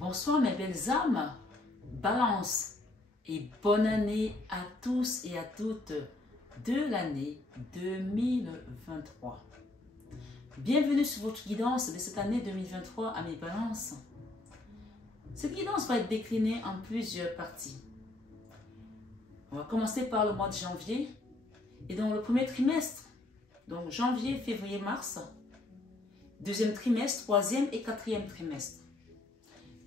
Bonsoir mes belles âmes, Balance et bonne année à tous et à toutes de l'année 2023. Bienvenue sur votre guidance de cette année 2023 à mes balances. Cette guidance va être déclinée en plusieurs parties. On va commencer par le mois de janvier et dans le premier trimestre, donc janvier, février, mars, deuxième trimestre, troisième et quatrième trimestre.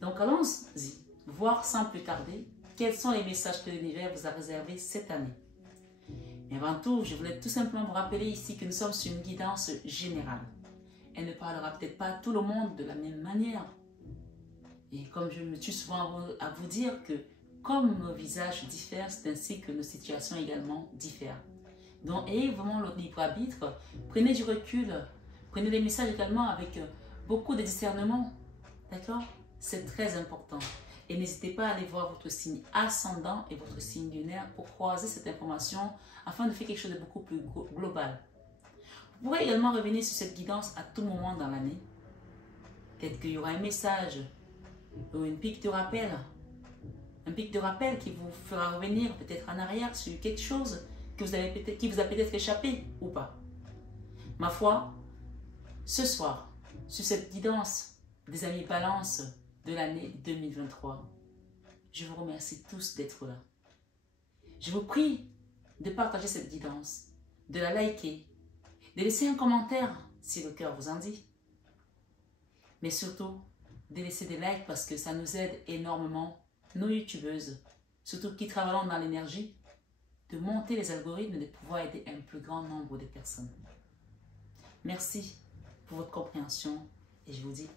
Donc allons-y, voir sans plus tarder quels sont les messages que l'univers vous a réservés cette année. Mais avant tout, je voulais tout simplement vous rappeler ici que nous sommes sur une guidance générale. Elle ne parlera peut-être pas à tout le monde de la même manière. Et comme je me tue souvent à vous dire que comme nos visages diffèrent, c'est ainsi que nos situations également diffèrent. Donc ayez vraiment le libre arbitre, prenez du recul, prenez les messages également avec beaucoup de discernement. D'accord? C'est très important. Et n'hésitez pas à aller voir votre signe ascendant et votre signe lunaire pour croiser cette information afin de faire quelque chose de beaucoup plus global. Vous pourrez également revenir sur cette guidance à tout moment dans l'année. Peut-être qu'il y aura un message ou une pique de rappel. Un pic de rappel qui vous fera revenir peut-être en arrière sur quelque chose que qui vous a peut-être échappé ou pas. Ma foi, ce soir, sur cette guidance des amis Balance de l'année 2023, je vous remercie tous d'être là. Je vous prie de partager cette guidance, de la liker, de laisser un commentaire si le cœur vous en dit. Mais surtout, de laisser des likes parce que ça nous aide énormément, nos youtubeuses, surtout qui travaillent dans l'énergie, de monter les algorithmes et de pouvoir aider un plus grand nombre de personnes. Merci pour votre compréhension et je vous dis,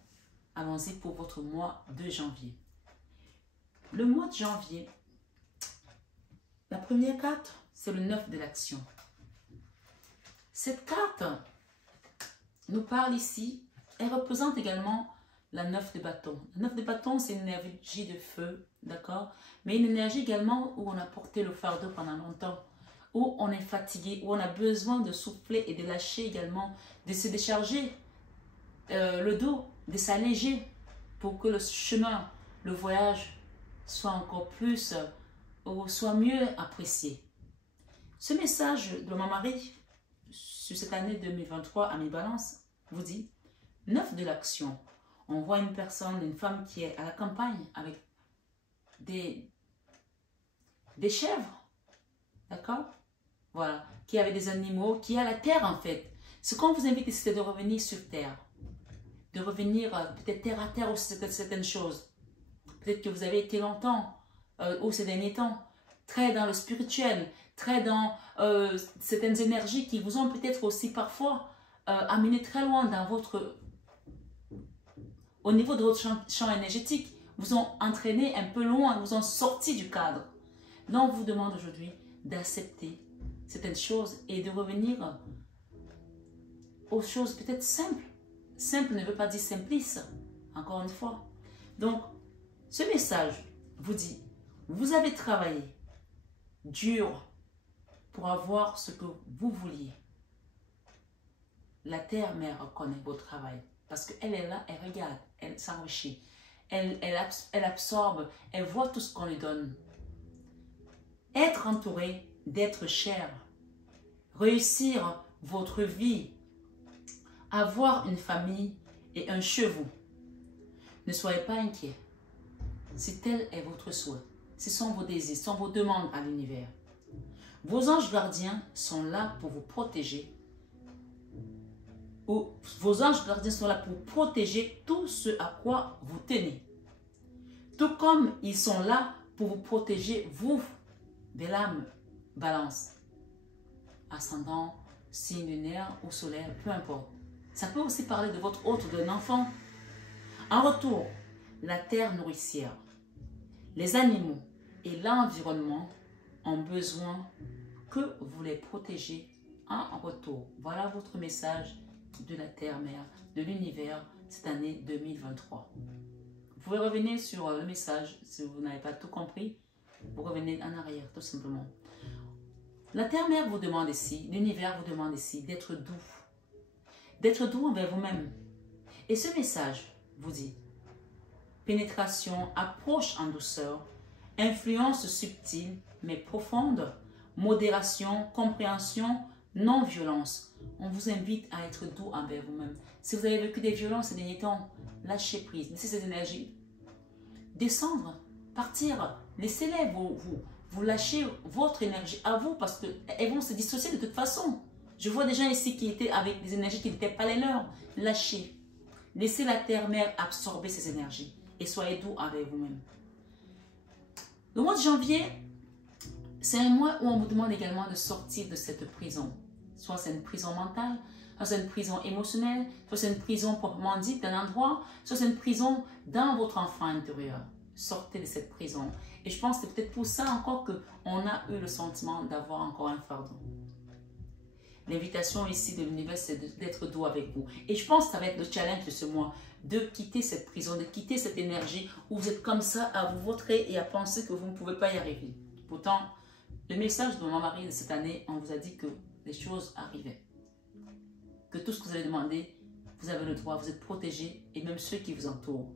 allons-y pour votre mois de janvier. Le mois de janvier, la première carte, c'est le 9 de l'action. Cette carte nous parle ici, elle représente également la 9 de bâton. La 9 de bâton, c'est une énergie de feu, d'accord? Mais une énergie également où on a porté le fardeau pendant longtemps, où on est fatigué, où on a besoin de souffler et de lâcher également, de se décharger le dos, de s'alléger pour que le chemin, le voyage soit encore plus ou soit mieux apprécié. Ce message de mon mari sur cette année 2023 à mes balances vous dit 9 de l'action. On voit une personne, une femme qui est à la campagne avec des chèvres, d'accord? Voilà, qui avait des animaux, qui a la terre en fait. Ce qu'on vous invite, c'est de revenir sur terre. De revenir peut-être terre à terre ou certaines choses. Peut-être que vous avez été longtemps, ou ces derniers temps, très dans le spirituel, très dans certaines énergies qui vous ont peut-être aussi parfois amené très loin dans votre... Au niveau de votre champ énergétique, vous ont entraîné un peu loin, vous ont sorti du cadre. Donc, on vous demande aujourd'hui d'accepter certaines choses et de revenir aux choses peut-être simples. Simple ne veut pas dire simplice, encore une fois. Donc, ce message vous dit, vous avez travaillé dur pour avoir ce que vous vouliez. La terre-mère reconnaît votre travail parce qu'elle est là, elle regarde, elle s'enrichit, elle absorbe, elle voit tout ce qu'on lui donne. Être entouré, d'être cher, réussir votre vie, avoir une famille et un chevaux. Ne soyez pas inquiets. Si tel est votre souhait, ce sont vos désirs, ce sont vos demandes à l'univers. Vos anges gardiens sont là pour vous protéger. Ou vos anges gardiens sont là pour protéger tout ce à quoi vous tenez. Tout comme ils sont là pour vous protéger, vous, de l'âme Balance, ascendant, signe lunaire ou solaire, peu importe. Ça peut aussi parler de votre hôte, d'un enfant. En retour, la terre nourricière, les animaux et l'environnement ont besoin que vous les protégez en retour. Voilà votre message de la terre-mère, de l'univers, cette année 2023. Vous pouvez revenir sur le message si vous n'avez pas tout compris. Vous revenez en arrière, tout simplement. La terre-mère vous demande ici, l'univers vous demande ici d'être doux. D'être doux envers vous-même. Et ce message vous dit, pénétration, approche en douceur, influence subtile mais profonde, modération, compréhension, non-violence. On vous invite à être doux envers vous-même. Si vous avez vécu des violences ces derniers temps, lâchez prise, laissez cette énergie descendre, partir, laissez-les vous lâchez votre énergie à vous parce qu'elles vont se dissocier de toute façon. Je vois des gens ici qui étaient avec des énergies qui n'étaient pas les leurs. Lâchez. Laissez la terre-mère absorber ces énergies et soyez doux avec vous-même. Le mois de janvier, c'est un mois où on vous demande également de sortir de cette prison. Soit c'est une prison mentale, soit c'est une prison émotionnelle, soit c'est une prison proprement dite d'un endroit, soit c'est une prison dans votre enfant intérieur. Sortez de cette prison. Et je pense que c'est peut-être pour ça encore qu'on a eu le sentiment d'avoir encore un fardeau. L'invitation ici de l'univers, c'est d'être doux avec vous. Et je pense que ça va être le challenge de ce mois, de quitter cette prison, de quitter cette énergie où vous êtes comme ça à vous vautrer et à penser que vous ne pouvez pas y arriver. Pourtant, le message de mon mari de cette année, on vous a dit que les choses arrivaient. Que tout ce que vous avez demandé, vous avez le droit, vous êtes protégé et même ceux qui vous entourent.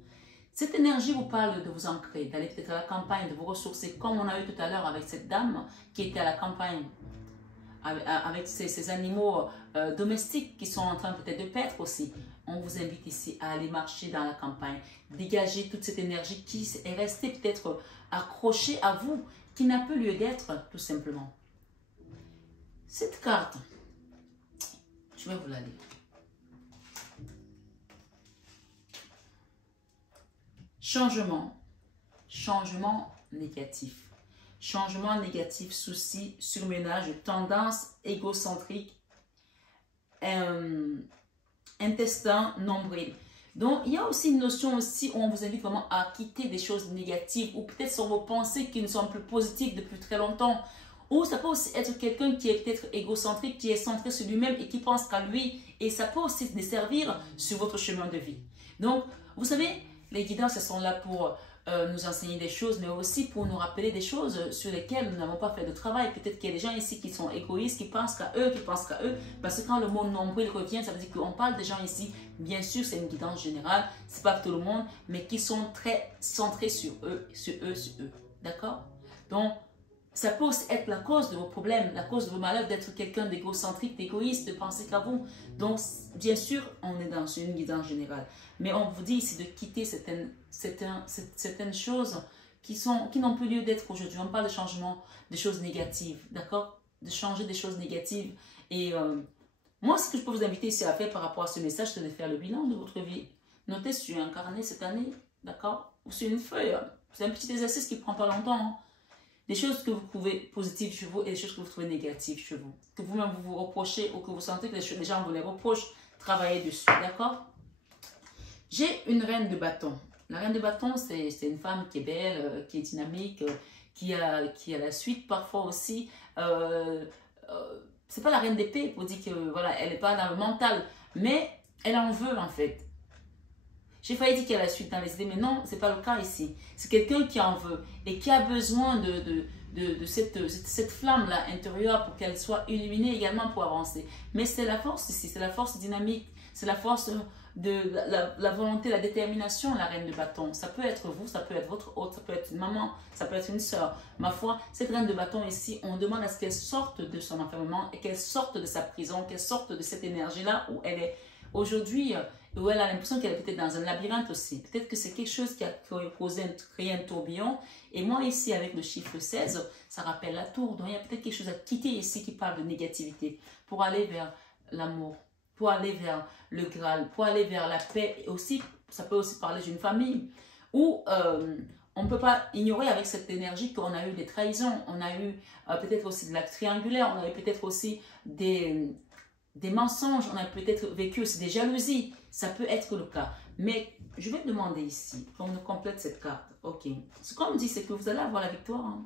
Cette énergie vous parle de vous ancrer, d'aller peut-être à la campagne, de vous ressourcer, comme on a eu tout à l'heure avec cette dame qui était à la campagne, avec ces animaux domestiques qui sont en train peut-être de perdre aussi. On vous invite ici à aller marcher dans la campagne, dégager toute cette énergie qui est restée peut-être accrochée à vous, qui n'a plus lieu d'être tout simplement. Cette carte, je vais vous la lire. Changement, changement négatif. Changement négatif, souci, surmenage, tendance égocentrique, intestin, nombril. Donc, il y a aussi une notion aussi où on vous invite vraiment à quitter des choses négatives ou peut-être sur vos pensées qui ne sont plus positives depuis très longtemps. Ou ça peut aussi être quelqu'un qui est peut-être égocentrique, qui est centré sur lui-même et qui pense qu'à lui. Et ça peut aussi desservir sur votre chemin de vie. Donc, vous savez, les guidances, elles sont là pour nous enseigner des choses, mais aussi pour nous rappeler des choses sur lesquelles nous n'avons pas fait de travail. Peut-être qu'il y a des gens ici qui sont égoïstes, qui pensent qu'à eux, parce que quand le mot nombril revient, ça veut dire qu'on parle des gens ici, bien sûr, c'est une guidance générale, c'est pas tout le monde, mais qui sont très centrés sur eux, sur eux. D'accord? Donc, ça peut aussi être la cause de vos problèmes, la cause de vos malheurs, d'être quelqu'un d'égocentrique, d'égoïste, de penser qu'à vous. Donc, bien sûr, on est dans une guidance générale. Mais on vous dit ici de quitter certaines choses qui n'ont plus lieu d'être aujourd'hui. On parle de changement, de choses négatives, d'accord? De changer des choses négatives. Et moi, ce que je peux vous inviter ici à faire par rapport à ce message, c'est de faire le bilan de votre vie. Notez sur un carnet cette année, d'accord? Ou sur une feuille. C'est un petit exercice qui ne prend pas longtemps, hein. Des choses que vous trouvez positives chez vous et des choses que vous trouvez négatives chez vous. Que vous-même vous reprochez ou que vous sentez que les gens vous les reprochent, travaillez dessus, d'accord? J'ai une reine de bâton. La reine de bâton, c'est une femme qui est belle, qui est dynamique, qui a la suite parfois aussi. C'est pas la reine d'épée pour dire que voilà, elle n'est pas dans le mental, mais elle en veut en fait. J'ai failli dire qu'elle a la suite dans les idées, mais non, ce n'est pas le cas ici. C'est quelqu'un qui en veut et qui a besoin de cette flamme-là intérieure pour qu'elle soit illuminée également pour avancer. Mais c'est la force ici, c'est la force dynamique, c'est la force de la volonté, la détermination, la reine de bâton. Ça peut être vous, ça peut être votre hôte, ça peut être une maman, ça peut être une soeur. Ma foi, cette reine de bâton ici, on demande à ce qu'elle sorte de son enfermement et qu'elle sorte de sa prison, qu'elle sorte de cette énergie-là où elle est aujourd'hui, où elle a l'impression qu'elle est peut-être dans un labyrinthe aussi. Peut-être que c'est quelque chose qui a créé un tourbillon. Et moi ici, avec le chiffre 16, ça rappelle la tour. Donc il y a peut-être quelque chose à quitter ici qui parle de négativité pour aller vers l'amour, pour aller vers le Graal, pour aller vers la paix. Et aussi, ça peut aussi parler d'une famille où on ne peut pas ignorer avec cette énergie qu'on a eu des trahisons, on a eu peut-être aussi de l'acte triangulaire, on a eu peut-être aussi des mensonges, on a peut-être vécu aussi des jalousies. Ça peut être le cas. Mais je vais demander ici, qu'on nous complète cette carte. Ok. Ce qu'on me dit, c'est que vous allez avoir la victoire. Hein?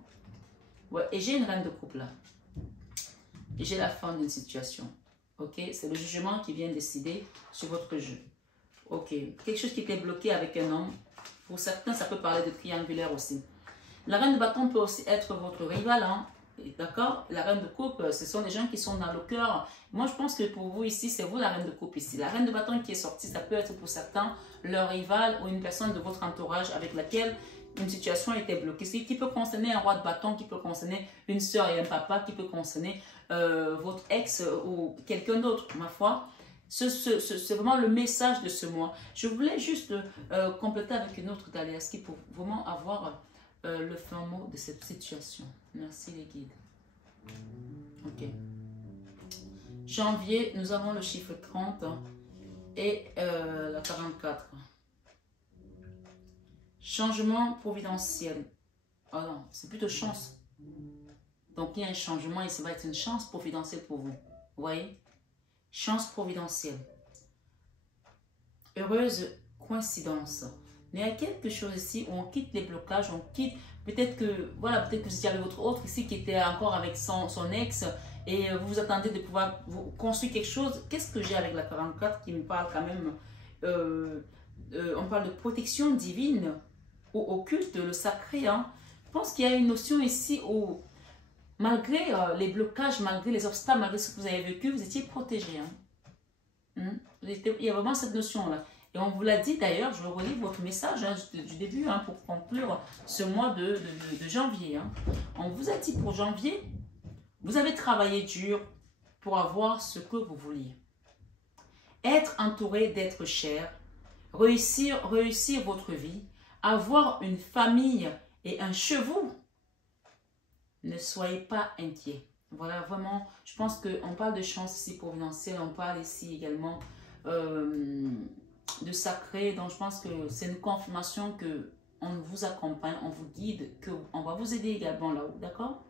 Ouais. Et j'ai une reine de couple là. Et j'ai la fin d'une situation. Ok. C'est le jugement qui vient décider sur votre jeu. Ok. Quelque chose qui était bloqué avec un homme. Pour certains, ça peut parler de triangulaire aussi. La reine de bâton peut aussi être votre rival. Hein? d'accord? La reine de coupe, ce sont des gens qui sont dans le cœur. Moi, je pense que pour vous ici, c'est vous la reine de coupe ici. La reine de bâton qui est sortie, ça peut être pour certains leur rival ou une personne de votre entourage avec laquelle une situation était bloquée. Ce qui peut concerner un roi de bâton, qui peut concerner une soeur et un papa, qui peut concerner votre ex ou quelqu'un d'autre, ma foi. C'est vraiment le message de ce mois. Je voulais juste compléter avec une autre d'Aliaski pour vraiment avoir le fin mot de cette situation. Merci les guides. Ok. Janvier, nous avons le chiffre 30 et la 44. Changement providentiel. Oh non, c'est plutôt chance. Donc il y a un changement et ça va être une chance providentielle pour vous. Vous voyez? Chance providentielle. Heureuse coïncidence. Mais il y a quelque chose ici où on quitte les blocages, on quitte, peut-être que, voilà, peut-être que vous avez votre autre ici qui était encore avec son ex et vous vous attendez de pouvoir vous construire quelque chose. Qu'est-ce que j'ai avec la 44 qui me parle quand même, on parle de protection divine ou occulte, le sacré. Hein. Je pense qu'il y a une notion ici où, malgré les blocages, malgré les obstacles, malgré ce que vous avez vécu, vous étiez protégé. Hein. Il y a vraiment cette notion-là. Et on vous l'a dit d'ailleurs, je relis votre message hein, du début hein, pour conclure ce mois de janvier. Hein. On vous a dit pour janvier, vous avez travaillé dur pour avoir ce que vous vouliez. Être entouré d'êtres chers, réussir votre vie, avoir une famille et un chevaux. Ne soyez pas inquiets. Voilà, vraiment, je pense qu'on parle de chance ici providentielle, on parle ici également de sacré. Donc, je pense que c'est une confirmation que on vous accompagne, on vous guide, qu'on va vous aider également là-haut, d'accord?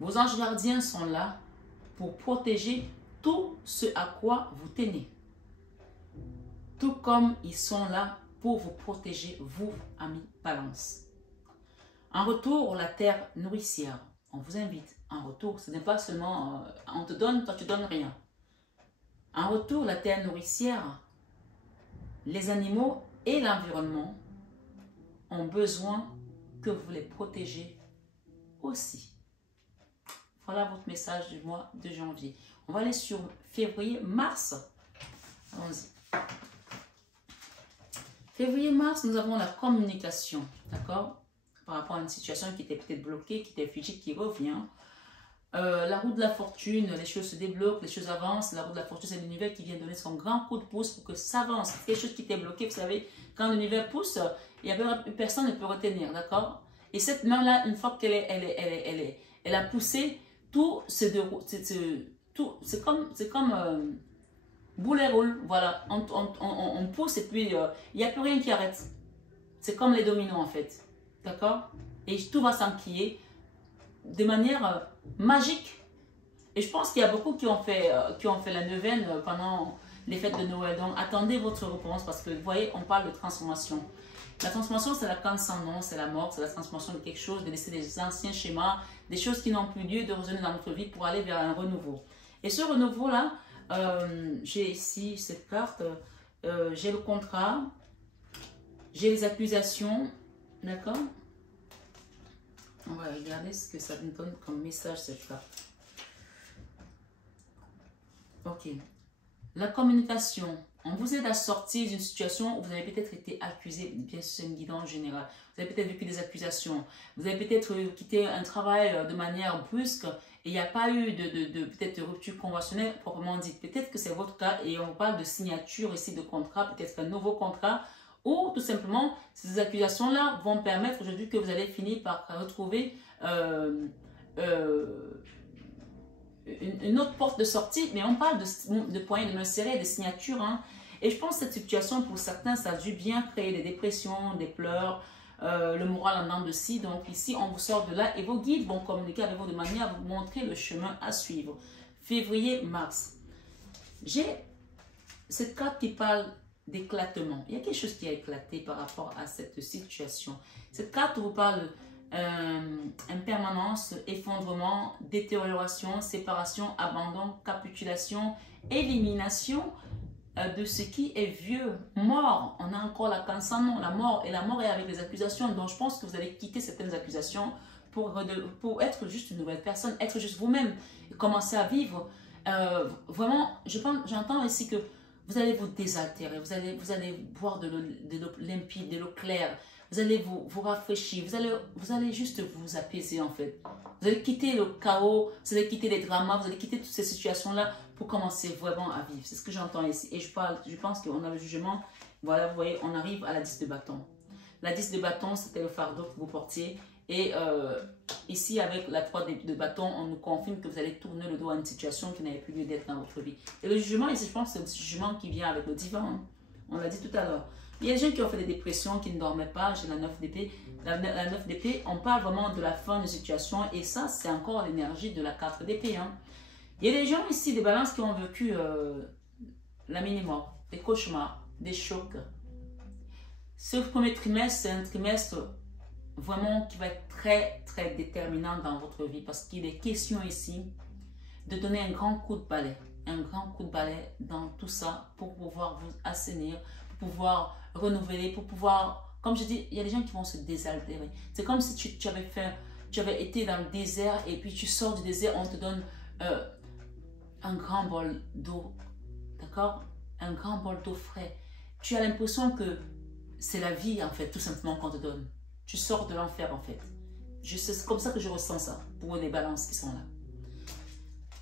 Vos anges gardiens sont là pour protéger tout ce à quoi vous tenez. Tout comme ils sont là pour vous protéger, vous, amis Balance. En retour, la terre nourricière, on vous invite. En retour, ce n'est pas seulement on te donne, toi tu donnes rien. En retour, la terre nourricière, les animaux et l'environnement ont besoin que vous les protégez aussi. Voilà votre message du mois de janvier. On va aller sur février, mars. Allons-y. Février, mars, nous avons la communication. D'accord? Par rapport à une situation qui était peut-être bloquée, qui était figée, qui revient. La roue de la fortune, les choses se débloquent, les choses avancent. La roue de la fortune, c'est l'univers qui vient donner son grand coup de pouce pour que ça avance. Quelque chose qui était bloqué, vous savez, quand l'univers pousse, personne ne peut retenir, d'accord? Et cette main-là, une fois qu'elle a poussé, tout se déroule, c'est comme boulet roule, voilà, on pousse et puis il n'y a plus rien qui arrête. C'est comme les dominos en fait, d'accord? Et tout va s'enquiller de manière magique. Et je pense qu'il y a beaucoup qui ont fait la neuvaine pendant les fêtes de Noël. Donc attendez votre réponse parce que vous voyez, on parle de transformation. La transformation, c'est la transcendance, c'est la mort, c'est la transformation de quelque chose, de laisser des anciens schémas, des choses qui n'ont plus lieu, de revenir dans notre vie pour aller vers un renouveau. Et ce renouveau-là, j'ai ici cette carte, j'ai le contrat, j'ai les accusations, d'accord? On va regarder ce que ça nous donne comme message cette carte. Ok. La communication. On vous aide à sortir d'une situation où vous avez peut-être été accusé, bien sûr c'est une guidance générale. Vous avez peut-être vécu des accusations. Vous avez peut-être quitté un travail de manière brusque et il n'y a pas eu peut-être de rupture conventionnelle proprement dite. Peut-être que c'est votre cas et on parle de signature ici de contrat, peut-être un nouveau contrat ou tout simplement ces accusations-là vont permettre aujourd'hui que vous allez finir par retrouver une autre porte de sortie, mais on parle de poignées de main serrées, de signatures. Hein. Et je pense que cette situation, pour certains, ça a dû bien créer des dépressions, des pleurs, le moral en dents de scie. Donc ici, on vous sort de là et vos guides vont communiquer avec vous de manière à vous montrer le chemin à suivre. Février, mars. J'ai cette carte qui parle d'éclatement. Il y a quelque chose qui a éclaté par rapport à cette situation. Cette carte vous parle impermanence, effondrement, détérioration, séparation, abandon, capitulation, élimination de ce qui est vieux, mort. On a encore la cancer, non, la mort, et la mort est avec les accusations. Donc je pense que vous allez quitter certaines accusations pour être juste une nouvelle personne, être juste vous-même, et commencer à vivre. Vraiment, j'entends ici que vous allez vous désaltérer, vous allez boire de l'eau limpide, de l'eau claire, vous allez vous rafraîchir, vous allez juste vous apaiser en fait. Vous allez quitter le chaos, vous allez quitter les dramas, vous allez quitter toutes ces situations-là pour commencer vraiment à vivre. C'est ce que j'entends ici. Et je pense qu'on a le jugement. Voilà, vous voyez, on arrive à la 10 de bâton. La 10 de bâton, c'était le fardeau que vous portiez. Et ici, avec la 3 de bâton, on nous confirme que vous allez tourner le dos à une situation qui n'avait plus lieu d'être dans votre vie. Et le jugement, ici, je pense que c'est un jugement qui vient avec le divin. Hein. On l'a dit tout à l'heure. Il y a des gens qui ont fait des dépressions, qui ne dormaient pas. J'ai la 9 d'épée. La 9 d'épée, on parle vraiment de la fin de situation. Et ça, c'est encore l'énergie de la 4 d'épée. Hein. Il y a des gens ici, des balances, qui ont vécu la mini-mort, des cauchemars, des chocs. Ce premier trimestre, c'est un trimestre vraiment qui va être très, très déterminant dans votre vie parce qu'il est question ici de donner un grand coup de balai. Un grand coup de balai dans tout ça pour pouvoir vous assainir, pour pouvoir renouveler, pour pouvoir... Comme je dis, il y a des gens qui vont se désaltérer. C'est comme si tu avais été dans le désert et puis tu sors du désert, on te donne un grand bol d'eau. D'accord? Un grand bol d'eau frais. Tu as l'impression que c'est la vie, en fait, tout simplement qu'on te donne. Tu sors de l'enfer, en fait. C'est comme ça que je ressens ça, pour les balances qui sont là.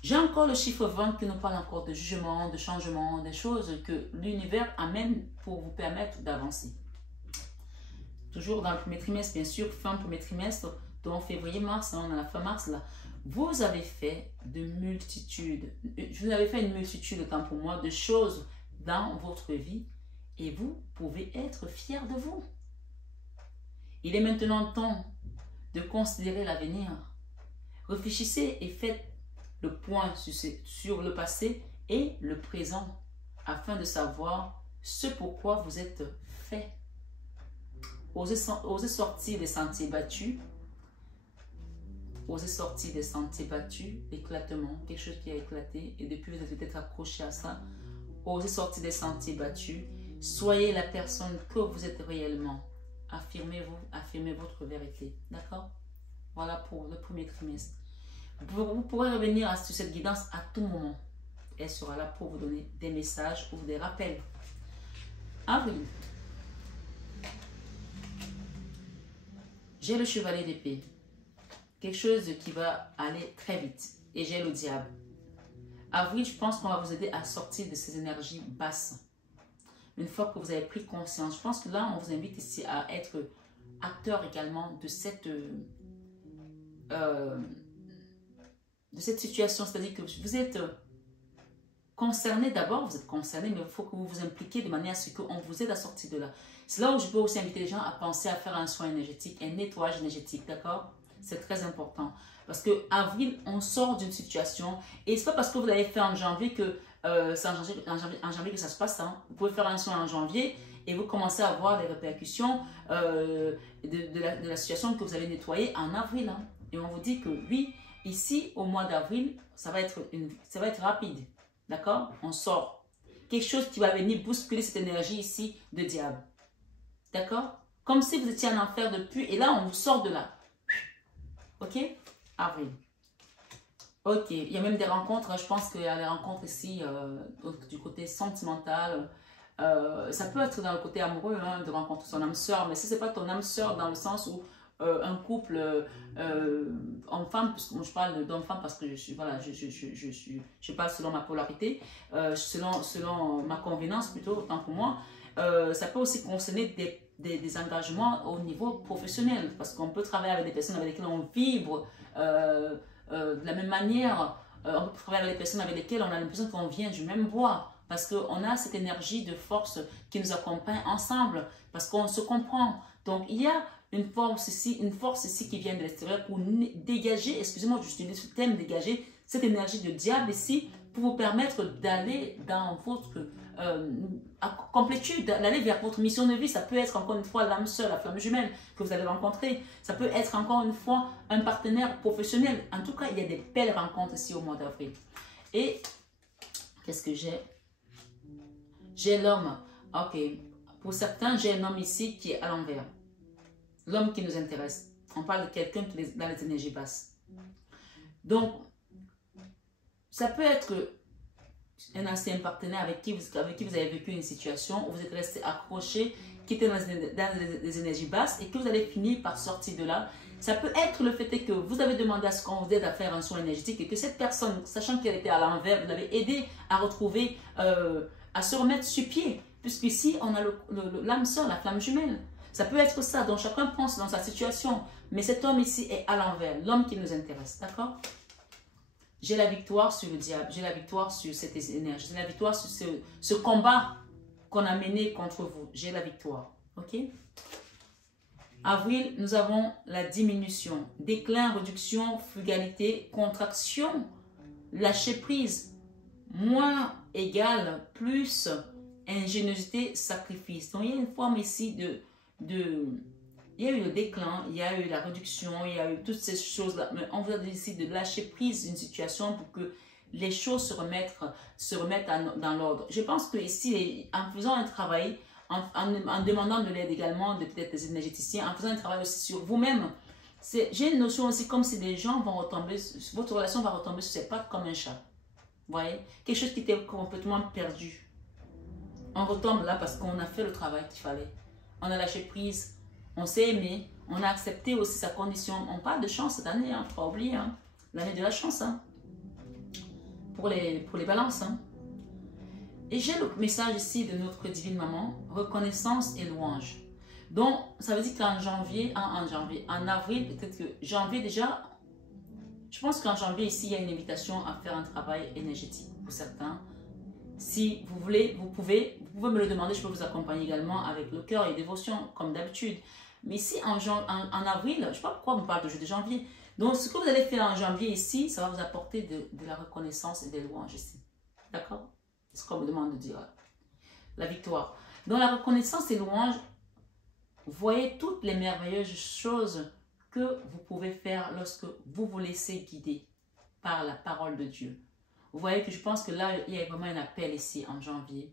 J'ai encore le chiffre 20 qui nous parle encore de jugement, de changement, des choses que l'univers amène pour vous permettre d'avancer. Toujours dans le premier trimestre, bien sûr, fin premier trimestre, donc février-mars, on a la fin mars, là. Vous avez fait une multitude autant pour moi, de choses dans votre vie et vous pouvez être fiers de vous. Il est maintenant temps de considérer l'avenir. Réfléchissez et faites le point sur le passé et le présent afin de savoir ce pourquoi vous êtes fait. Osez sortir des sentiers battus. Osez sortir des sentiers battus, l'éclatement, quelque chose qui a éclaté et depuis vous êtes peut-être accroché à ça. Osez sortir des sentiers battus. Soyez la personne que vous êtes réellement. Affirmez-vous, affirmez votre vérité. D'accord? Voilà pour le premier trimestre. Vous pourrez revenir sur cette guidance à tout moment. Elle sera là pour vous donner des messages ou des rappels. Avril. J'ai le chevalier d'épée. Quelque chose qui va aller très vite. Et j'ai le diable. Avril, je pense qu'on va vous aider à sortir de ces énergies basses. Une fois que vous avez pris conscience, je pense que là, on vous invite ici à être acteur également de cette situation. C'est-à-dire que vous êtes concerné d'abord, vous êtes concerné, mais il faut que vous vous impliquiez de manière à ce qu'on vous aide à sortir de là. C'est là où je peux aussi inviter les gens à penser à faire un soin énergétique, un nettoyage énergétique, d'accord? C'est très important. Parce que avril, on sort d'une situation et c'est pas parce que vous l'avez fait en janvier que c'est en janvier que ça se passe. Hein. Vous pouvez faire un soin en janvier et vous commencez à voir les répercussions de la situation que vous avez nettoyée en avril. Hein. Et on vous dit que oui, ici, au mois d'avril, ça va être rapide. D'accord? On sort. Quelque chose qui va venir bousculer cette énergie ici de diable. D'accord? Comme si vous étiez en enfer depuis et là, on vous sort de là. Ok? Avril. Ok, il y a même des rencontres, je pense qu'il y a des rencontres ici du côté sentimental. Ça peut être dans le côté amoureux, hein, de rencontrer son âme sœur, mais si ce n'est pas ton âme sœur dans le sens où un couple homme-femme, parce que moi je parle d'homme-femme parce que je parle selon ma polarité, selon ma convenance plutôt, autant pour moi. Ça peut aussi concerner des engagements au niveau professionnel, parce qu'on peut travailler avec des personnes avec lesquelles on vibre de la même manière. On peut travailler avec des personnes avec lesquelles on a l'impression qu'on vient du même bois, parce qu'on a cette énergie de force qui nous accompagne ensemble, parce qu'on se comprend. Donc il y a une force ici qui vient de l'extérieur pour dégager, excusez-moi, j'utilise ce thème, dégager cette énergie de diable ici pour vous permettre d'aller dans votre complétude, d'aller vers votre mission de vie. Ça peut être encore une fois l'âme sœur, la flamme jumelle que vous allez rencontrer. Ça peut être encore une fois un partenaire professionnel. En tout cas, il y a des belles rencontres ici au mois d'avril. Et qu'est-ce que j'ai? J'ai l'homme. Ok. Pour certains, j'ai un homme ici qui est à l'envers. L'homme qui nous intéresse. On parle de quelqu'un qui est dans les énergies basses. Donc, ça peut être un ancien partenaire avec qui vous avez vécu une situation où vous êtes resté accroché, qui était dans des énergies basses et que vous allez finir par sortir de là. Ça peut être le fait que vous avez demandé à ce qu'on vous aide à faire un soin énergétique et que cette personne, sachant qu'elle était à l'envers, vous l'avez aidé à retrouver, à se remettre sur pied. Puisqu'ici, on a l'âme sœur, la flamme jumelle. Ça peut être ça, donc chacun pense dans sa situation. Mais cet homme ici est à l'envers, l'homme qui nous intéresse, d'accord? J'ai la victoire sur le diable, j'ai la victoire sur cette énergie, j'ai la victoire sur ce combat qu'on a mené contre vous. J'ai la victoire, ok? Avril, nous avons la diminution, déclin, réduction, frugalité, contraction, lâcher prise, moins égal, plus ingéniosité, sacrifice. Donc, il y a une forme ici il y a eu le déclin, il y a eu la réduction, il y a eu toutes ces choses-là. Mais on vous a dit ici de lâcher prise d'une situation pour que les choses se remettent dans l'ordre. Je pense que ici, en faisant un travail, en demandant de l'aide également de peut-être des énergéticiens, en faisant un travail aussi sur vous-même, j'ai une notion aussi comme si des gens vont retomber, votre relation va retomber sur ses pattes comme un chat. Vous voyez? Quelque chose qui était complètement perdu. On retombe là parce qu'on a fait le travail qu'il fallait. On a lâché prise. On s'est aimé, on a accepté aussi sa condition. On parle de chance cette année, hein, faut pas oublier, hein, l'année de la chance, hein, pour les balances. Hein. Et j'ai le message ici de notre divine maman, reconnaissance et louange. Donc, ça veut dire qu'en en avril, peut-être que janvier déjà, je pense qu'en janvier ici, il y a une invitation à faire un travail énergétique pour certains. Si vous voulez, vous pouvez me le demander, je peux vous accompagner également avec le cœur et dévotion, comme d'habitude. Mais ici, en avril, je ne sais pas pourquoi on parle de janvier. Donc, ce que vous allez faire en janvier ici, ça va vous apporter de la reconnaissance et des louanges ici. D'accord? C'est ce qu'on me demande de dire. La victoire. Dans la reconnaissance et louanges, voyez toutes les merveilleuses choses que vous pouvez faire lorsque vous vous laissez guider par la parole de Dieu. Vous voyez que je pense que là, il y a vraiment un appel ici en janvier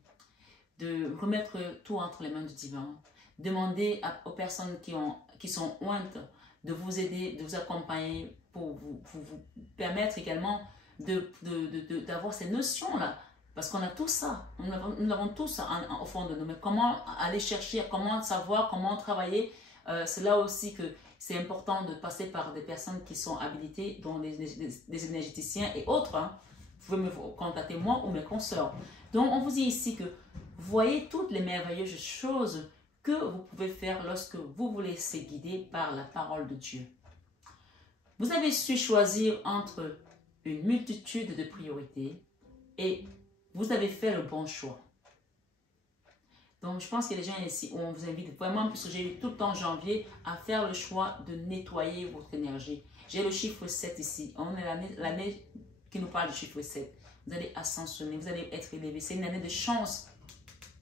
de remettre tout entre les mains du divin. Demander aux personnes qui sont ointes de vous aider, de vous accompagner pour vous permettre également d'avoir ces notions-là. Parce qu'on a tout ça, nous avons tout ça au fond de nous. Mais comment aller chercher, comment savoir, comment travailler, c'est là aussi que c'est important de passer par des personnes qui sont habilitées, dont des énergéticiens et autres. Hein. Vous pouvez me contacter moi ou mes consoeurs. Donc on vous dit ici que voyez toutes les merveilleuses choses que vous pouvez faire lorsque vous vous laissez guider par la parole de Dieu. Vous avez su choisir entre une multitude de priorités et vous avez fait le bon choix. Donc, je pense qu'il y a des gens ici où on vous invite vraiment, puisque j'ai eu tout le temps janvier, à faire le choix de nettoyer votre énergie. J'ai le chiffre 7 ici. On est l'année qui nous parle du chiffre 7. Vous allez ascensionner, vous allez être élevé. C'est une année de chance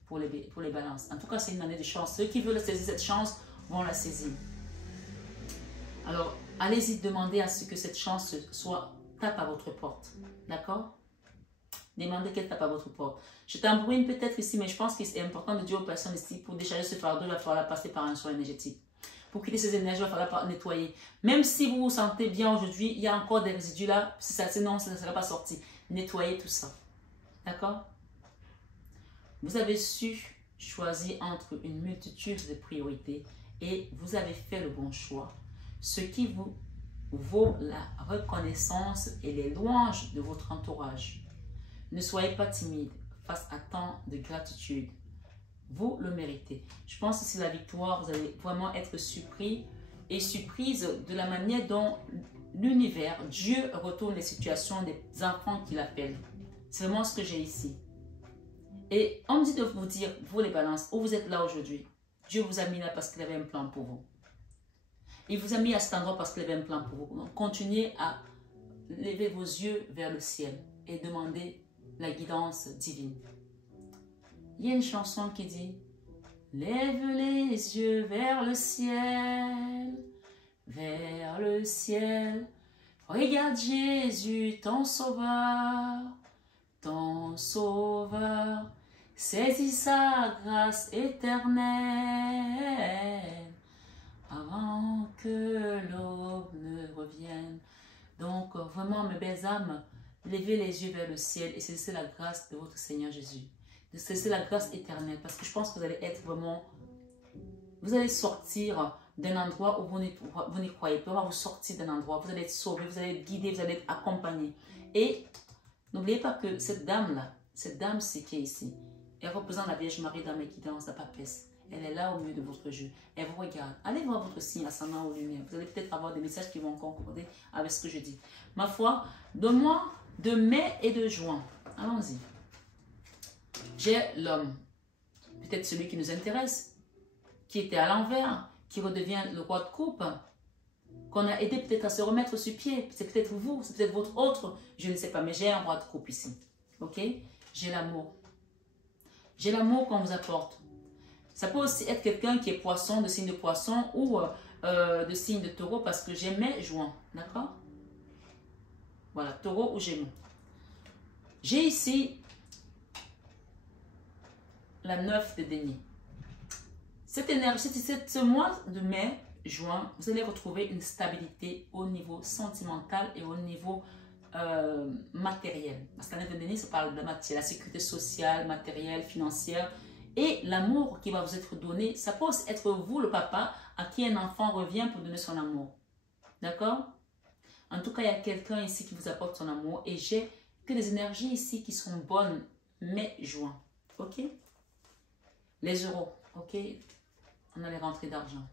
pour les balances. En tout cas, c'est une année de chance. Ceux qui veulent saisir cette chance vont la saisir. Alors, allez-y demander à ce que cette chance tape à votre porte. D'accord? Demandez qu'elle tape à votre porte. Je t'embrouille peut-être ici, mais je pense qu'il est important de dire aux personnes ici, pour décharger ce fardeau, il va falloir passer par un soin énergétique. Pour quitter ces énergies, il va falloir nettoyer. Même si vous vous sentez bien aujourd'hui, il y a encore des résidus là, sinon ça ne sera pas sorti. Nettoyez tout ça. D'accord? Vous avez su choisir entre une multitude de priorités et vous avez fait le bon choix. Ce qui vous vaut la reconnaissance et les louanges de votre entourage. Ne soyez pas timide face à tant de gratitude. Vous le méritez. Je pense que c'est la victoire. Vous allez vraiment être surpris et surprise de la manière dont l'univers, Dieu retourne les situations des enfants qu'il appelle. C'est vraiment ce que j'ai ici. Et on me dit de vous dire, vous les balances, où vous êtes là aujourd'hui. Dieu vous a mis là parce qu'il avait un plan pour vous. Il vous a mis à cet endroit parce qu'il avait un plan pour vous. Donc, continuez à lever vos yeux vers le ciel et demander la guidance divine. Il y a une chanson qui dit « Lève les yeux vers le ciel, regarde Jésus, ton sauveur, saisis sa grâce éternelle, avant que belles âmes, levez les yeux vers le ciel et saisissez la grâce de votre Seigneur Jésus. Saisissez la grâce éternelle parce que je pense que vous allez être vraiment... Vous allez sortir d'un endroit où vous n'y croyez pas. On va vous sortir d'un endroit. Vous allez être sauvé, vous allez être guidé, vous allez être accompagné. Et n'oubliez pas que cette dame-là, cette dame qui est ici, elle représente la Vierge Marie dans mes guidances, la papesse. Elle est là au milieu de votre jeu. Elle vous regarde. Allez voir votre signe ascendant aux lumières. Vous allez peut-être avoir des messages qui vont concorder avec ce que je dis. Ma foi, de mois de mai et de juin. Allons-y. J'ai l'homme. Peut-être celui qui nous intéresse. Qui était à l'envers. Qui redevient le roi de coupe. Qu'on a aidé peut-être à se remettre sur pied. C'est peut-être vous. C'est peut-être votre autre. Je ne sais pas. Mais j'ai un roi de coupe ici. Ok? J'ai l'amour. J'ai l'amour qu'on vous apporte. Ça peut aussi être quelqu'un qui est poisson, de signe de poisson ou de signe de taureau parce que j'ai mai, juin. D'accord? Voilà, taureau ou gémeaux. J'ai ici la 9 de denier. Cette énergie, ce mois de mai, juin, vous allez retrouver une stabilité au niveau sentimental et au niveau matériel. Parce que la 9 de denier, ça parle de la matière, la sécurité sociale, matérielle, financière. Et l'amour qui va vous être donné, ça peut aussi être vous, le papa, à qui un enfant revient pour donner son amour. D'accord? En tout cas, il y a quelqu'un ici qui vous apporte son amour. Et j'ai que des énergies ici qui sont bonnes, mai, juin. Ok? Les euros. Ok? On a les rentrées d'argent.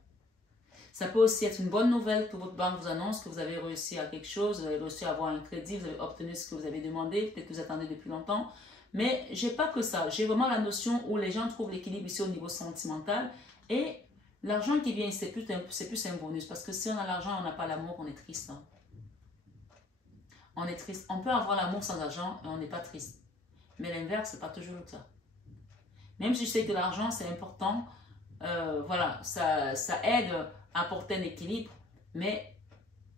Ça peut aussi être une bonne nouvelle que votre banque vous annonce, que vous avez réussi à quelque chose, vous avez réussi à avoir un crédit, vous avez obtenu ce que vous avez demandé, peut-être que vous attendez depuis longtemps. Mais je n'ai pas que ça. J'ai vraiment la notion où les gens trouvent l'équilibre ici au niveau sentimental. Et l'argent qui vient ici, c'est plus un bonus. Parce que si on a l'argent et on n'a pas l'amour, on est triste. Hein. On est triste. On peut avoir l'amour sans argent et on n'est pas triste. Mais l'inverse, ce n'est pas toujours le cas. Même si je sais que l'argent, c'est important, voilà, ça aide à apporter un équilibre. Mais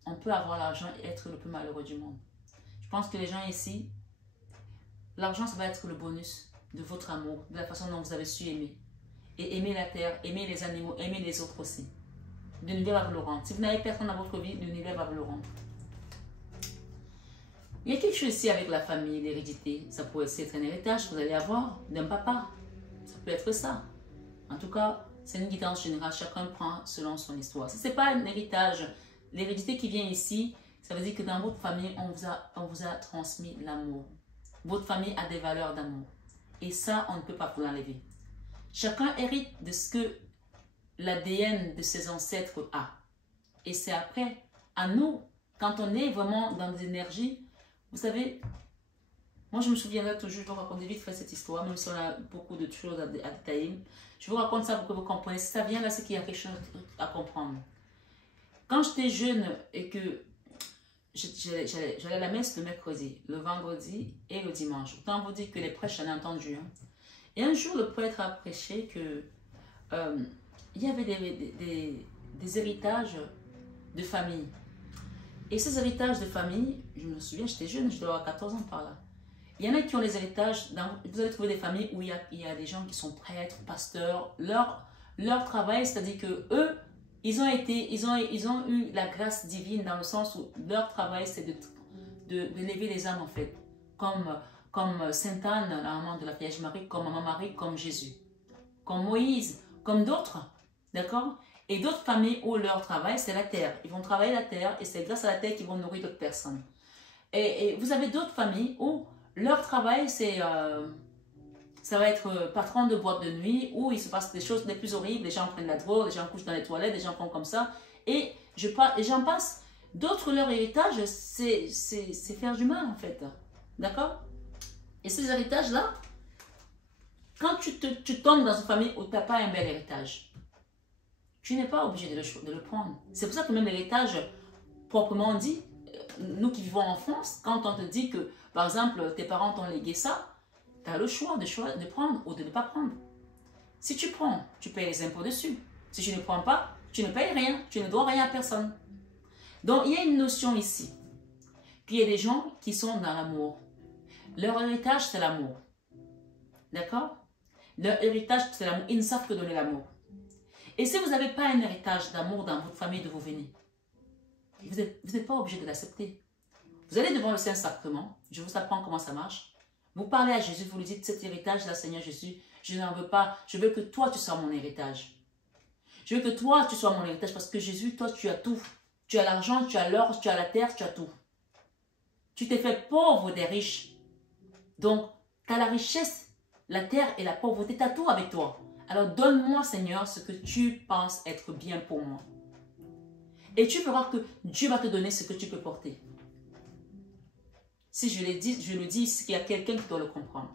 on peut avoir l'argent et être le plus malheureux du monde. Je pense que les gens ici... L'argent, ça va être le bonus de votre amour, de la façon dont vous avez su aimer. Et aimer la terre, aimer les animaux, aimer les autres aussi. L'univers va vous le rendre. Si vous n'avez personne dans votre vie, l'univers va vous le rendre. Il y a quelque chose ici avec la famille, l'hérédité. Ça pourrait aussi être un héritage que vous allez avoir d'un papa. Ça peut être ça. En tout cas, c'est une guidance générale. Chacun prend selon son histoire. Si ce n'est pas un héritage, l'hérédité qui vient ici, ça veut dire que dans votre famille, on vous a transmis l'amour. Votre famille a des valeurs d'amour. Et ça, on ne peut pas vous l'enlever. Chacun hérite de ce que l'ADN de ses ancêtres a. Et c'est après, à nous, quand on est vraiment dans des énergies, vous savez, moi je me souviendrai toujours, je vous raconter vite fait cette histoire, même si on a beaucoup de choses à détailler. Je vous raconte ça pour que vous compreniez. Si ça vient là, c'est qu'il y a quelque chose à comprendre. Quand j'étais jeune et que j'allais à la messe le mercredi, le vendredi et le dimanche. Autant vous dire que les prêches, j'en ai entendu. Hein. Et un jour, le prêtre a prêché que il y avait des héritages de famille. Et ces héritages de famille, je me souviens, j'étais jeune, je dois avoir 14 ans par là. Il y en a qui ont les héritages, vous allez trouver des familles où il y a des gens qui sont prêtres, pasteurs. Leur travail, c'est-à-dire que eux, ils ont eu la grâce divine dans le sens où leur travail, c'est de lever les âmes en fait. Comme Sainte Anne, la maman de la Vierge Marie, comme Maman Marie, comme Jésus. Comme Moïse, comme d'autres. D'accord? Et d'autres familles où leur travail, c'est la terre. Ils vont travailler la terre et c'est grâce à la terre qu'ils vont nourrir d'autres personnes. Et vous avez d'autres familles où leur travail, c'est... ça va être patron de boîte de nuit où il se passe des choses les plus horribles. Les gens prennent la drogue, les gens couchent dans les toilettes, les gens font comme ça. Et j'en passe. D'autres, leur héritage, c'est faire du mal en fait. D'accord? Et ces héritages-là, quand tu tombes dans une famille où tu n'as pas un bel héritage, tu n'es pas obligé de le prendre. C'est pour ça que même l'héritage, proprement dit, nous qui vivons en France, quand on te dit que, par exemple, tes parents t'ont légué ça, tu as le choix de prendre ou de ne pas prendre. Si tu prends, tu payes les impôts dessus. Si tu ne prends pas, tu ne payes rien. Tu ne dois rien à personne. Donc, il y a une notion ici. Puis, il y a des gens qui sont dans l'amour. Leur héritage, c'est l'amour. D'accord? Leur héritage, c'est l'amour. Ils ne savent que donner l'amour. Et si vous n'avez pas un héritage d'amour dans votre famille de vos venus, vous n'êtes pas obligé de l'accepter. Vous allez devant le Saint-Sacrement, je vous apprends comment ça marche. Vous parlez à Jésus, vous lui dites, cet héritage-là, Seigneur Jésus, je n'en veux pas, je veux que toi, tu sois mon héritage. Je veux que toi, tu sois mon héritage parce que Jésus, toi, tu as tout. Tu as l'argent, tu as l'or, tu as la terre, tu as tout. Tu t'es fait pauvre des riches. Donc, tu as la richesse, la terre et la pauvreté, tu as tout avec toi. Alors, donne-moi, Seigneur, ce que tu penses être bien pour moi. Et tu verras que Dieu va te donner ce que tu peux porter. Si je le dis, c'est qu'il y a quelqu'un qui doit le comprendre.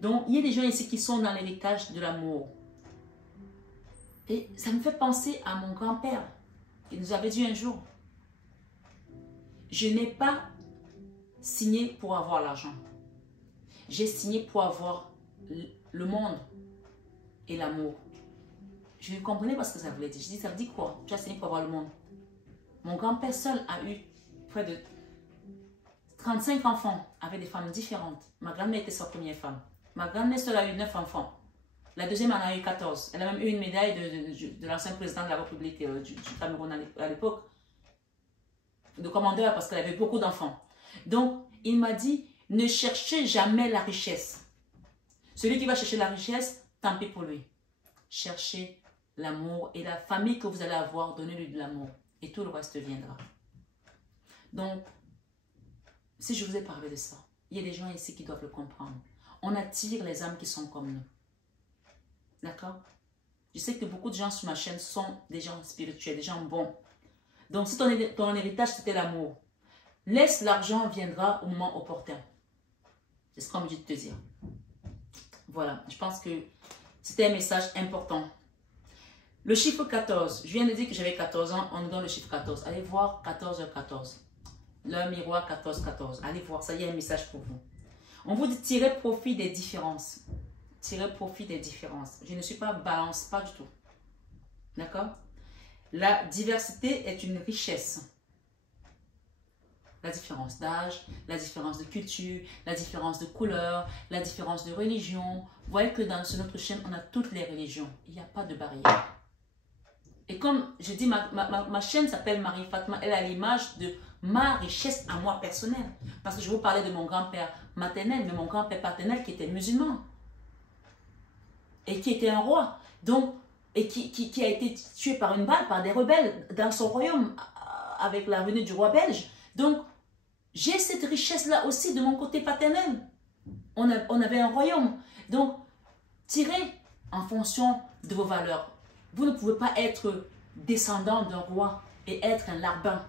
Donc, il y a des gens ici qui sont dans l'héritage de l'amour. Et ça me fait penser à mon grand-père, qui nous avait dit un jour, je n'ai pas signé pour avoir l'argent. J'ai signé pour avoir le monde et l'amour. Je ne comprenais pas ce que ça voulait dire. Je dis, ça veut dire quoi? Tu as signé pour avoir le monde. Mon grand-père seul a eu près de 35 enfants avec des femmes différentes. Ma grand-mère était sa première femme. Ma grand-mère seule a eu 9 enfants. La deuxième en a eu 14. Elle a même eu une médaille de l'ancien président de la République du Cameroun à l'époque. De commandeur parce qu'elle avait beaucoup d'enfants. Donc, il m'a dit, ne cherchez jamais la richesse. Celui qui va chercher la richesse, tant pis pour lui. Cherchez l'amour et la famille que vous allez avoir, donnez-lui de l'amour. Et tout le reste viendra. Donc, si je vous ai parlé de ça, il y a des gens ici qui doivent le comprendre. On attire les âmes qui sont comme nous. D'accord? Je sais que beaucoup de gens sur ma chaîne sont des gens spirituels, des gens bons. Donc, si ton héritage, c'était l'amour, laisse l'argent viendra au moment opportun. C'est ce qu'on me dit de te dire. Voilà, je pense que c'était un message important. Le chiffre 14, je viens de dire que j'avais 14 ans, on nous donne le chiffre 14. Allez voir 14h14. Le miroir 14-14. Allez voir, ça y est un message pour vous. On vous dit tirer profit des différences. Tirer profit des différences. Je ne suis pas balance, pas du tout. D'accord? La diversité est une richesse. La différence d'âge, la différence de culture, la différence de couleur, la différence de religion. Vous voyez que sur notre chaîne, on a toutes les religions. Il n'y a pas de barrière. Et comme je dis, ma chaîne s'appelle Marie Fatma. Elle a l'image de ma richesse à moi personnelle. Parce que je vous parlais de mon grand-père maternel, mais mon grand-père paternel qui était musulman. Et qui était un roi. Donc, et qui a été tué par une balle, par des rebelles dans son royaume avec la venue du roi belge. Donc, j'ai cette richesse-là aussi de mon côté paternel. On avait un royaume. Donc, tirez en fonction de vos valeurs. Vous ne pouvez pas être descendant d'un roi et être un larbin.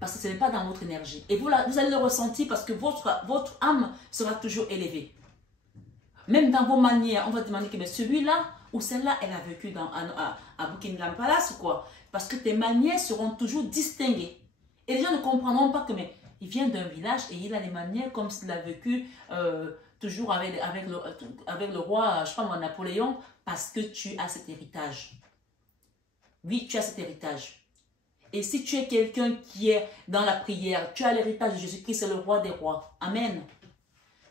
Parce que ce n'est pas dans votre énergie. Et vous allez le ressentir parce que votre âme sera toujours élevée. Même dans vos manières, on va demander que celui-là ou celle-là, elle a vécu à Buckingham Palace ou quoi. Parce que tes manières seront toujours distinguées. Et les gens ne comprendront pas que il vient d'un village et il a des manières comme s'il a vécu toujours avec le roi, je ne sais pas moi, Napoléon, parce que tu as cet héritage. Oui, tu as cet héritage. Et si tu es quelqu'un qui est dans la prière, tu as l'héritage de Jésus-Christ, c'est le roi des rois. Amen.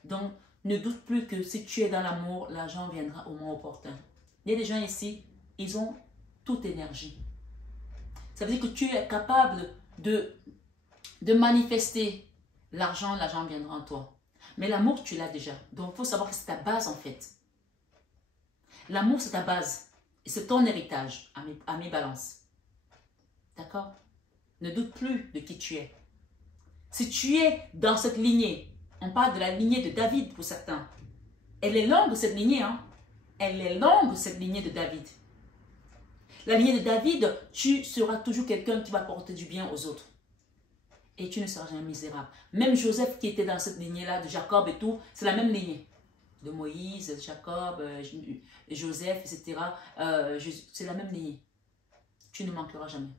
Donc, ne doute plus que si tu es dans l'amour, l'argent viendra au moment opportun. Il y a des gens ici, ils ont toute énergie. Ça veut dire que tu es capable de manifester l'argent, l'argent viendra en toi. Mais l'amour, tu l'as déjà. Donc, il faut savoir que c'est ta base en fait. L'amour, c'est ta base. Et c'est ton héritage à mes balances. D'accord? Ne doute plus de qui tu es. Si tu es dans cette lignée, on parle de la lignée de David pour certains. Elle est longue cette lignée, hein? Elle est longue cette lignée de David. La lignée de David, tu seras toujours quelqu'un qui va porter du bien aux autres. Et tu ne seras jamais misérable. Même Joseph qui était dans cette lignée-là, de Jacob et tout, c'est la même lignée. De Moïse, Jacob, Joseph, etc. C'est la même lignée. Tu ne manqueras jamais.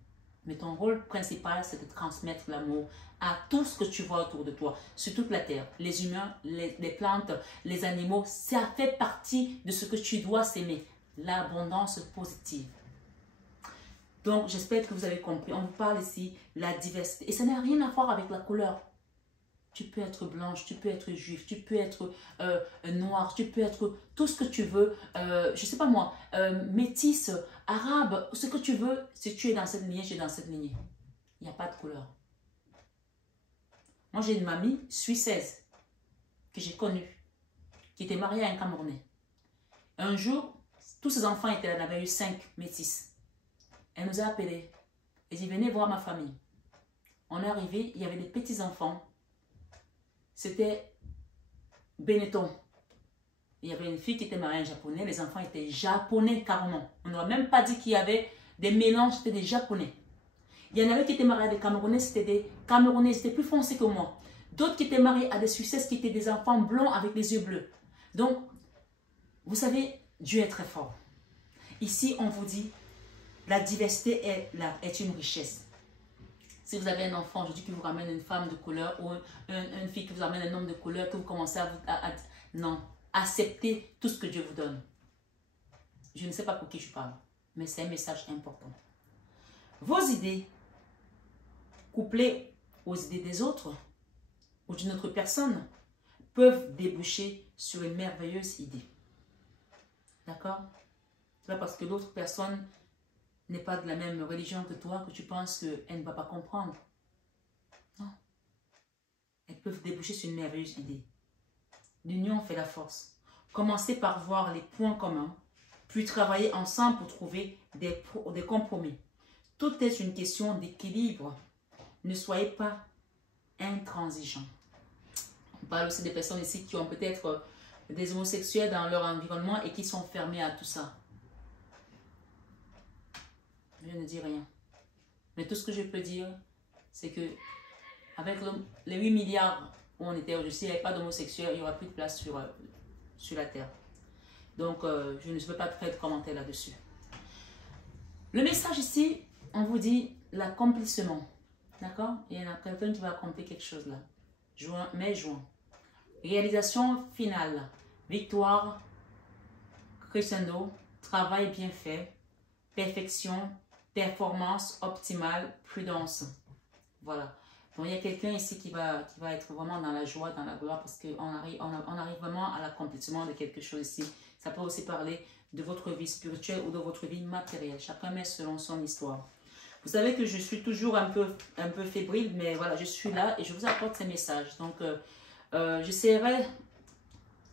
Mais ton rôle principal, c'est de transmettre l'amour à tout ce que tu vois autour de toi, sur toute la terre. Les humains, les plantes, les animaux, ça fait partie de ce que tu dois s'aimer. L'abondance positive. Donc, j'espère que vous avez compris. On vous parle ici de la diversité. Et ça n'a rien à voir avec la couleur. Tu peux être blanche, tu peux être juif, tu peux être noir, tu peux être tout ce que tu veux. Je ne sais pas moi, métisse, arabe, ce que tu veux. Si tu es dans cette lignée, je suis dans cette lignée. Il n'y a pas de couleur. Moi, j'ai une mamie suissaise que j'ai connue, qui était mariée à un Camerounais. Un jour, tous ses enfants étaient là, elle avait eu 5 métis. Elle nous a appelés. Elle dit, venez voir ma famille. On est arrivé, il y avait des petits-enfants. C'était Benetton. Il y avait une fille qui était mariée à un Japonais. Les enfants étaient japonais carrément. On n'a même pas dit qu'il y avait des mélanges, c'était des Japonais. Il y en avait qui étaient mariés à des Camerounais, c'était des Camerounais, c'était plus foncé que moi. D'autres qui étaient mariés à des Suissesses qui étaient des enfants blonds avec les yeux bleus. Donc, vous savez, Dieu est très fort. Ici, on vous dit, la diversité est une richesse. Si vous avez un enfant, je dis qu'il vous ramène une femme de couleur ou une fille qui vous ramène un homme de couleur, que vous commencez non, acceptez tout ce que Dieu vous donne. Je ne sais pas pour qui je parle, mais c'est un message important. Vos idées, couplées aux idées des autres ou d'une autre personne, peuvent déboucher sur une merveilleuse idée. D'accord? C'est pas parce que l'autre personne n'est pas de la même religion que toi que tu penses qu'elle ne va pas comprendre. Non. Elles peuvent déboucher sur une merveilleuse idée. L'union fait la force. Commencez par voir les points communs, puis travailler ensemble pour trouver des compromis. Tout est une question d'équilibre. Ne soyez pas intransigeants. On parle aussi des personnes ici qui ont peut-être des homosexuels dans leur environnement et qui sont fermés à tout ça. Je ne dis rien. Mais tout ce que je peux dire, c'est que avec les 8 milliards où on était aujourd'hui, s'il n'y avait pas d'homosexuels, il n'y aura plus de place sur la terre. Donc, je ne veux pas faire de commentaires là-dessus. Le message ici, on vous dit l'accomplissement. D'accord? Il y en a quelqu'un qui va accomplir quelque chose là. Mai, juin. Réalisation finale. Victoire, crescendo, travail bien fait, perfection, performance optimale, prudence. Voilà. Donc, il y a quelqu'un ici qui va être vraiment dans la joie, dans la gloire, parce qu'on arrive vraiment à l'accomplissement de quelque chose ici. Ça peut aussi parler de votre vie spirituelle ou de votre vie matérielle. Chacun met selon son histoire. Vous savez que je suis toujours un peu fébrile, mais voilà, je suis là et je vous apporte ces messages. Donc, j'essaierai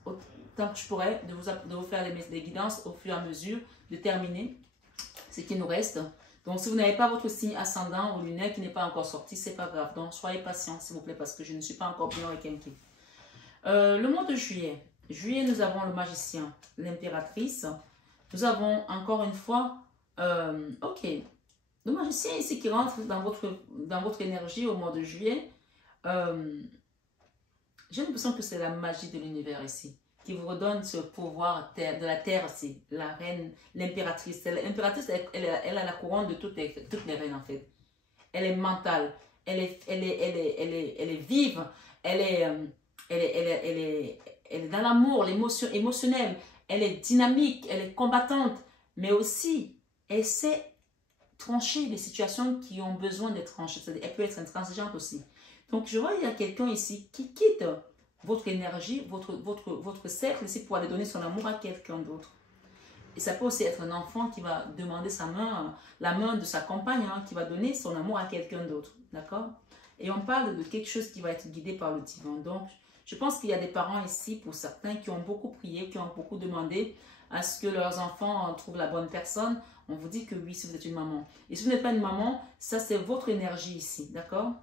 autant que je pourrais de vous faire des guidances au fur et à mesure, de terminer ce qui nous reste. Donc, si vous n'avez pas votre signe ascendant ou lunaire qui n'est pas encore sorti, c'est pas grave. Donc, soyez patient, s'il vous plaît, parce que je ne suis pas encore bien requinquée. Le mois de juillet. Juillet, nous avons le magicien, l'impératrice. Nous avons encore une fois, ok, le magicien ici qui rentre dans votre énergie au mois de juillet. J'ai l'impression que c'est la magie de l'univers ici, qui vous redonne ce pouvoir de la terre ici, la reine, l'impératrice. L'impératrice, elle a la couronne de toutes les reines en fait. Elle est mentale, elle est vive, elle est dans l'amour, l'émotion émotionnelle, elle est dynamique, elle est combattante, mais aussi, elle sait trancher les situations qui ont besoin d'être tranchées. Elle peut être intransigeante aussi. Donc, je vois, il y a quelqu'un ici qui quitte votre énergie, votre cercle ici pour aller donner son amour à quelqu'un d'autre. Et ça peut aussi être un enfant qui va demander sa main, la main de sa compagne, hein, qui va donner son amour à quelqu'un d'autre. D'accord? Et on parle de quelque chose qui va être guidé par le divin. Donc, je pense qu'il y a des parents ici, pour certains, qui ont beaucoup prié, qui ont beaucoup demandé à ce que leurs enfants trouvent la bonne personne. On vous dit que oui, si vous êtes une maman. Et si vous n'êtes pas une maman, ça c'est votre énergie ici. D'accord?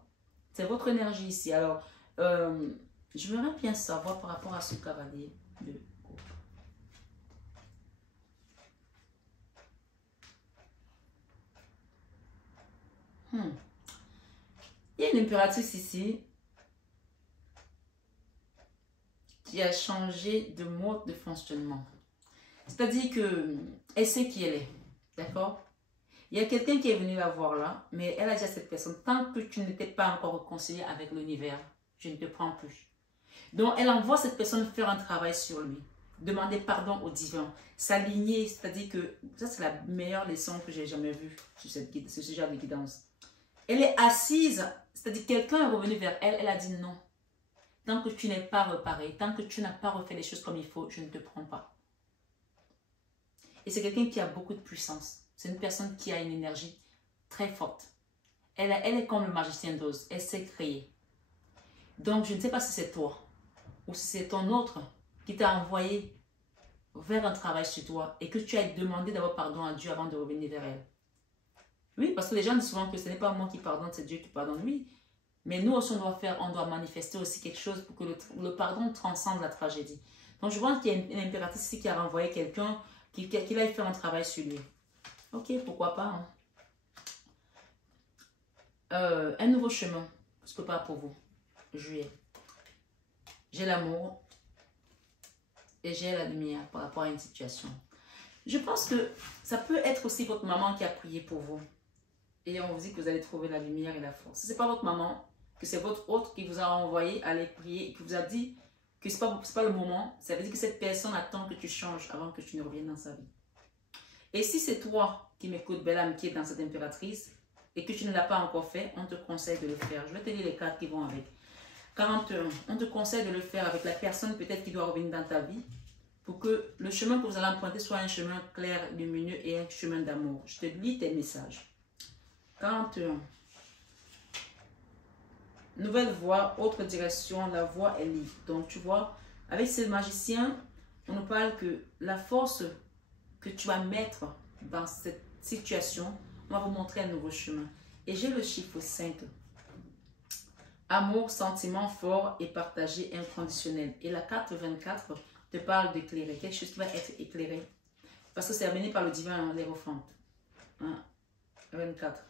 C'est votre énergie ici. Alors, je voudrais bien savoir par rapport à ce cavalier de coupe. Il y a une impératrice ici qui a changé de mode de fonctionnement. C'est-à-dire qu'elle sait qui elle est. D'accord? Il y a quelqu'un qui est venu la voir là, mais elle a dit à cette personne, tant que tu n'étais pas encore réconcilié avec l'univers, je ne te prends plus. Donc, elle envoie cette personne faire un travail sur lui, demander pardon au divin, s'aligner, c'est-à-dire que ça, c'est la meilleure leçon que j'ai jamais vue sur ce genre de guidance. Elle est assise, c'est-à-dire quelqu'un est revenu vers elle, elle a dit non. Tant que tu n'es pas réparé, tant que tu n'as pas refait les choses comme il faut, je ne te prends pas. Et c'est quelqu'un qui a beaucoup de puissance. C'est une personne qui a une énergie très forte. Elle est comme le magicien d'Oz. Elle sait créer. Donc, je ne sais pas si c'est toi ou si c'est ton autre qui t'a envoyé vers un travail sur toi et que tu as demandé d'avoir pardon à Dieu avant de revenir vers elle. Oui, parce que les gens disent souvent que ce n'est pas moi qui pardonne, c'est Dieu qui pardonne. Oui, mais nous aussi, on doit manifester aussi quelque chose pour que le pardon transcende la tragédie. Donc, je vois qu'il y a une impératrice ici qui a renvoyé quelqu'un qui aille faire un travail sur lui. Ok, pourquoi pas. Hein. Un nouveau chemin se prépare pour vous. Juillet. J'ai l'amour et j'ai la lumière par rapport à une situation. Je pense que ça peut être aussi votre maman qui a prié pour vous. Et on vous dit que vous allez trouver la lumière et la force. Si ce n'est pas votre maman, que c'est votre autre qui vous a envoyé aller prier et qui vous a dit que ce n'est pas le moment, ça veut dire que cette personne attend que tu changes avant que tu ne reviennes dans sa vie. Et si c'est toi qui m'écoutes, belle âme, qui est dans cette impératrice et que tu ne l'as pas encore fait, on te conseille de le faire. Je vais te lire les cartes qui vont avec. 41. On te conseille de le faire avec la personne peut-être qui doit revenir dans ta vie pour que le chemin que vous allez emprunter soit un chemin clair, lumineux et un chemin d'amour. Je te lis tes messages. 41. Nouvelle voie, autre direction, la voie est libre. Donc, tu vois, avec ce magicien, on nous parle que la force que tu vas mettre dans cette situation, on va vous montrer un nouveau chemin. Et j'ai le chiffre 5. Amour, sentiment fort et partagé inconditionnel. Et la carte 24 te parle d'éclairer, quelque chose qui va être éclairé. Parce que c'est amené par le divin, les refantes. 24.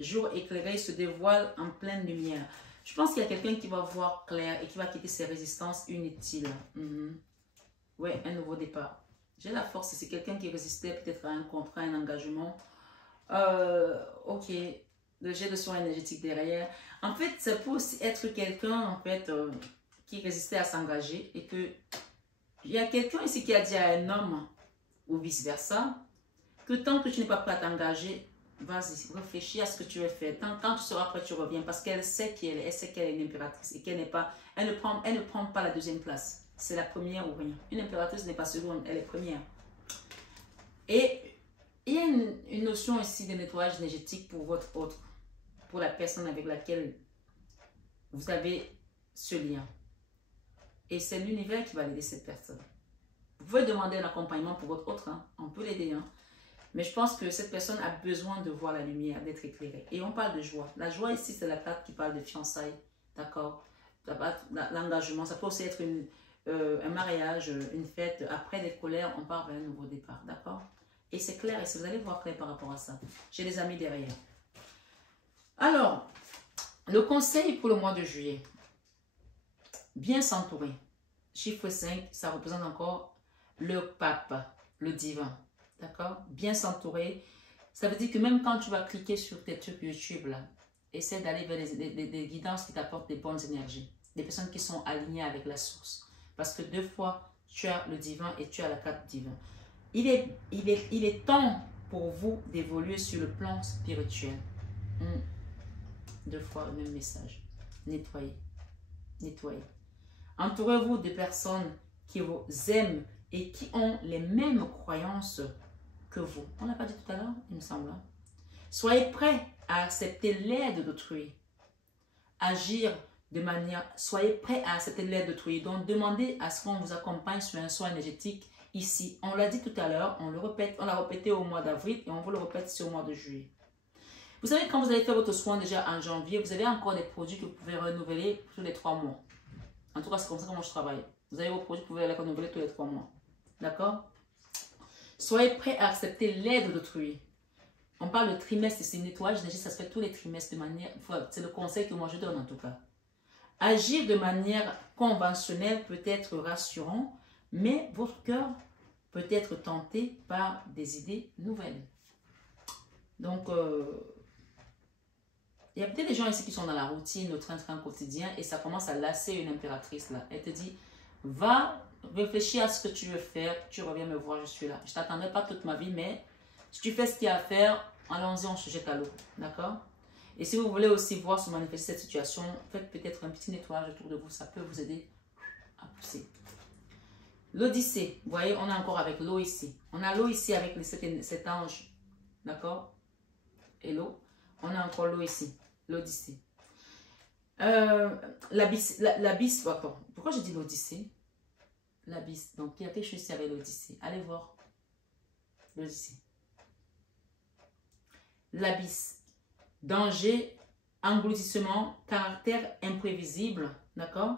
Jour éclairé se dévoile en pleine lumière. Je pense qu'il y a quelqu'un qui va voir clair et qui va quitter ses résistances inutiles. Oui, un nouveau départ. J'ai la force, c'est quelqu'un qui résistait peut-être à un contrat, un engagement. Ok, le jet de soin énergétique derrière. En fait, ça peut aussi être quelqu'un en fait qui résistait à s'engager et que il y a quelqu'un ici qui a dit à un homme ou vice-versa que tant que tu n'es pas prêt à t'engager, vas-y, réfléchis à ce que tu veux faire. Quand tu seras prêt, tu reviens parce qu'elle sait qu'elle est, elle sait qu'elle est une impératrice et qu'elle n'est pas, elle ne prend pas la deuxième place. C'est la première ou rien. Une impératrice n'est pas seconde, elle est première. Et il y a une notion ici de nettoyage énergétique pour votre autre, pour la personne avec laquelle vous avez ce lien. Et c'est l'univers qui va aider cette personne. Vous pouvez demander un accompagnement pour votre autre, hein. On peut l'aider. Hein. Mais je pense que cette personne a besoin de voir la lumière, d'être éclairée. Et on parle de joie. La joie ici, c'est la carte qui parle de fiançailles. D'accord? L'engagement. Ça peut aussi être un mariage, une fête. Après des colères, on part vers un nouveau départ. D'accord? Et c'est clair. Et si vous allez voir clair par rapport à ça. J'ai des amis derrière. Alors, le conseil pour le mois de juillet. Bien s'entourer. Chiffre 5, ça représente encore le pape, le divin. D'accord? Bien s'entourer. Ça veut dire que même quand tu vas cliquer sur tes trucs YouTube, là, essaie d'aller vers des guidances qui t'apportent des bonnes énergies. Des personnes qui sont alignées avec la source. Parce que 2 fois, tu as le divin et tu as la carte divine. Il est temps pour vous d'évoluer sur le plan spirituel. 2 fois le même message. Nettoyez. Nettoyez. Entourez-vous de personnes qui vous aiment et qui ont les mêmes croyances que vous. On l'a pas dit tout à l'heure, il me semble. Soyez prêts à accepter l'aide d'autrui. Agir de manière... Soyez prêts à accepter l'aide d'autrui. Donc, demandez à ce qu'on vous accompagne sur un soin énergétique ici. On l'a dit tout à l'heure, on le répète, on l'a répété au mois d'avril et on vous le répète ici au mois de juillet. Vous savez, quand vous allez faire votre soin déjà en janvier, vous avez encore des produits que vous pouvez renouveler tous les 3 mois. En tout cas, c'est comme ça que moi je travaille. Vous avez vos produits que vous pouvez les renouveler tous les 3 mois. D'accord? Soyez prêts à accepter l'aide d'autrui. On parle de trimestre, c'est nettoyage d'énergie, ça se fait tous les trimestres de manière... C'est le conseil que moi je donne en tout cas. Agir de manière conventionnelle peut être rassurant, mais votre cœur peut être tenté par des idées nouvelles. Donc, il y a peut-être des gens ici qui sont dans la routine, le train-train quotidien, et ça commence à lasser une impératrice là. Elle te dit, va réfléchir à ce que tu veux faire, tu reviens me voir, je suis là. Je ne t'attendrai pas toute ma vie, mais si tu fais ce qu'il y a à faire, allons-y, on se jette à l'eau. D'accord? Et si vous voulez aussi voir se manifester cette situation, faites peut-être un petit nettoyage autour de vous, ça peut vous aider à pousser. L'Odyssée, vous voyez, on est encore avec l'eau ici. On a l'eau ici avec cet ange. D'accord? Et l'eau. On a encore l'eau ici. L'Odyssée. L'abysse, attends, pourquoi j'ai dit l'Odyssée? L'abysse, donc il y a quelque chose ici avec l'Odyssée. Allez voir l'Odyssée. L'abysse, danger, engloutissement, caractère imprévisible, d'accord?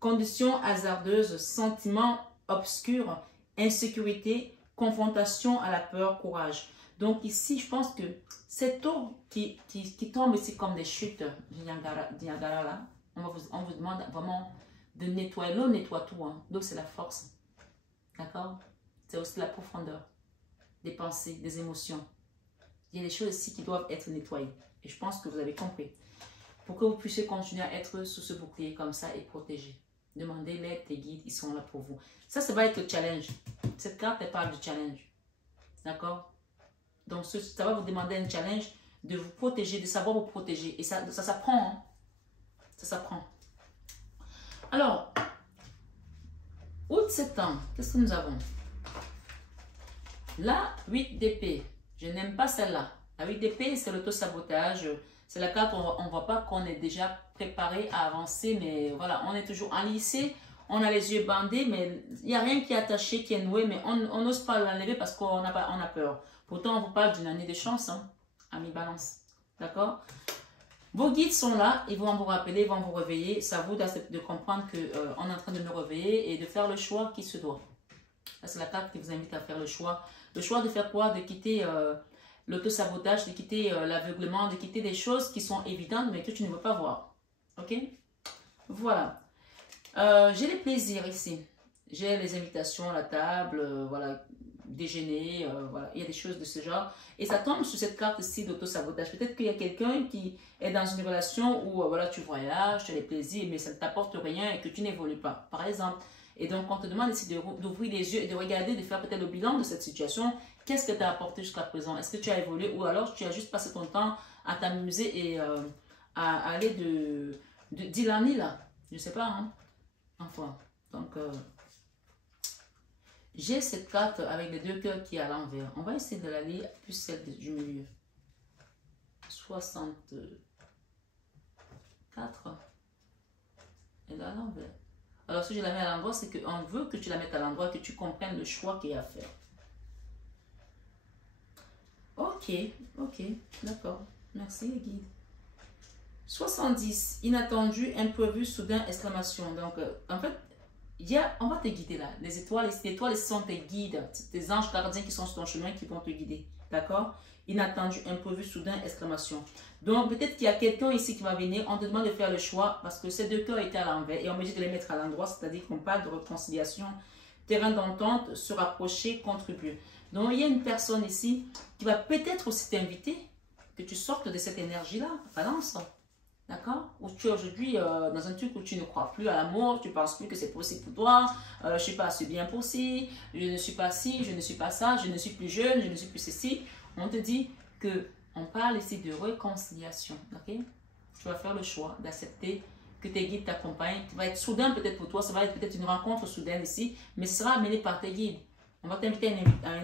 Conditions hasardeuses, sentiments obscurs, insécurité, confrontation à la peur, courage. Donc ici, je pense que cette eau qui tombe ici comme des chutes du Niagara là, on vous demande vraiment de nettoyer. L'eau nettoie tout, hein. L'eau c'est la force, d'accord? C'est aussi la profondeur des pensées, des émotions. Il y a des choses ici qui doivent être nettoyées. Et je pense que vous avez compris. Pour que vous puissiez continuer à être sous ce bouclier comme ça et protégé. Demandez l'aide, tes guides, ils sont là pour vous. Ça va être le challenge. Cette carte, elle parle du challenge. D'accord? Donc, ça va vous demander un challenge de vous protéger, de savoir vous protéger. Et ça s'apprend. Hein? Ça s'apprend. Alors, août-septembre, qu'est-ce que nous avons? La 8 d'épée. Je n'aime pas celle-là. La 8 d'épée, c'est l'auto-sabotage. C'est la carte où on ne voit pas qu'on est déjà préparé à avancer. Mais voilà, on est toujours enlissé. On a les yeux bandés, mais il n'y a rien qui est attaché, qui est noué. Mais on n'ose pas l'enlever parce qu'on a peur. Pourtant, on vous parle d'une année de chance, hein, ami Balance. D'accord? Vos guides sont là, ils vont vous rappeler, ils vont vous réveiller. C'est à vous de comprendre qu'on est en train de nous réveiller et de faire le choix qui se doit. C'est la carte qui vous invite à faire le choix. Le choix de faire quoi? De quitter l'auto-sabotage, de quitter l'aveuglement, de quitter des choses qui sont évidentes mais que tu ne veux pas voir. Ok? Voilà. J'ai les plaisirs ici. J'ai les invitations à la table, voilà, déjeuner, voilà. Il y a des choses de ce genre. Et ça tombe sur cette carte-ci d'auto-sabotage. Peut-être qu'il y a quelqu'un qui est dans une relation où voilà, tu voyages, tu as les plaisirs, mais ça ne t'apporte rien et que tu n'évolues pas, par exemple. Et donc, on te demande ici d'ouvrir les yeux et de regarder, de faire peut-être le bilan de cette situation. Qu'est-ce que tu as apporté jusqu'à présent? Est-ce que tu as évolué ou alors tu as juste passé ton temps à t'amuser et à aller d'île en île? Je ne sais pas, hein? Enfin, donc, j'ai cette carte avec les deux cœurs qui est à l'envers. On va essayer de la lire, plus celle du milieu. 64. Elle est à l'envers. Alors, si je la mets à l'endroit, c'est qu'on veut que tu la mettes à l'endroit, que tu comprennes le choix qu'il y a à faire. Ok, d'accord. Merci, les guides. 70, inattendu, imprévu, soudain, exclamation. Donc, en fait, on va te guider là. Les étoiles sont tes guides, tes anges gardiens qui sont sur ton chemin qui vont te guider. D'accord? Inattendu, imprévu, soudain, exclamation. Donc, peut-être qu'il y a quelqu'un ici qui va venir. On te demande de faire le choix parce que ces deux cœurs étaient à l'envers et on me dit de les mettre à l'endroit, c'est-à-dire qu'on parle de réconciliation, terrain d'entente, se rapprocher, contribuer. Donc, il y a une personne ici qui va peut-être aussi t'inviter que tu sortes de cette énergie-là. Balance. D'accord? Ou tu es aujourd'hui dans un truc où tu ne crois plus à l'amour, tu ne penses plus que c'est possible pour toi, je ne suis pas assez bien possible, je ne suis pas ci, je ne suis pas ça, je ne suis plus jeune, je ne suis plus ceci. On te dit qu'on parle ici de réconciliation. Ok? Tu vas faire le choix d'accepter que tes guides t'accompagnent. Ça va être soudain peut-être pour toi, ça va être peut-être une rencontre soudaine ici, mais ce sera amené par tes guides. On va t'inviter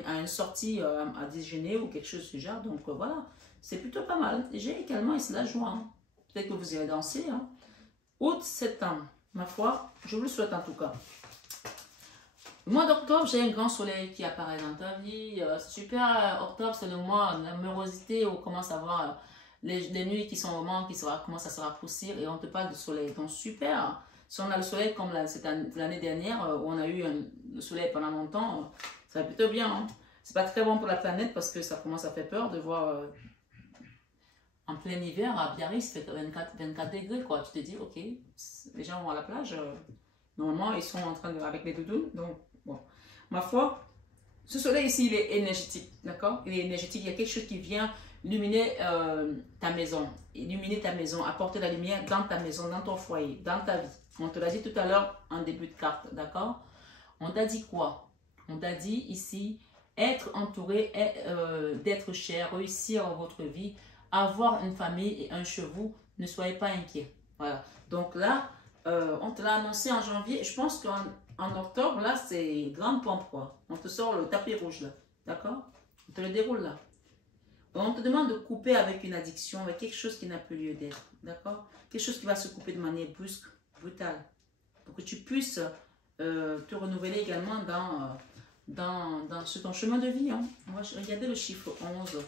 à une sortie à déjeuner ou quelque chose du genre. Donc voilà, c'est plutôt pas mal. J'ai également ici la joie. Hein. Peut-être que vous irez danser. Hein. Août, septembre, ma foi, je vous le souhaite en tout cas. Mois d'octobre, j'ai un grand soleil qui apparaît dans ta vie. Super, octobre, c'est le mois de l'amorosité où on commence à voir les nuits qui sont au moment qui commencent à se raccourcir et on te parle de soleil. Donc super, si on a le soleil comme l'année dernière où on a eu le soleil pendant longtemps, ça va plutôt bien. Hein. C'est pas très bon pour la planète parce que ça commence à faire peur de voir... en plein hiver, à Biarritz, il fait 24 degrés, quoi. Tu te dis, ok, les gens vont à la plage. Normalement, ils sont en train avec les doudous. Donc, bon. Ma foi, ce soleil ici, il est énergétique, d'accord? Il est énergétique. Il y a quelque chose qui vient illuminer ta maison. Illuminer ta maison, apporter la lumière dans ta maison, dans ton foyer, dans ta vie. On te l'a dit tout à l'heure en début de carte, d'accord? On t'a dit quoi? On t'a dit ici, être entouré, d'être cher, réussir dans votre vie, avoir une famille et un chevaux, ne soyez pas inquiets. Voilà. Donc là, on te l'a annoncé en janvier. Je pense qu'en octobre, là, c'est grande pompe, quoi. On te sort le tapis rouge, là. D'accord? On te le déroule, là. On te demande de couper avec une addiction, avec quelque chose qui n'a plus lieu d'être. D'accord? Quelque chose qui va se couper de manière brusque, brutale. Pour que tu puisses te renouveler également sur ton chemin de vie. Hein. Moi, regardez le chiffre 11.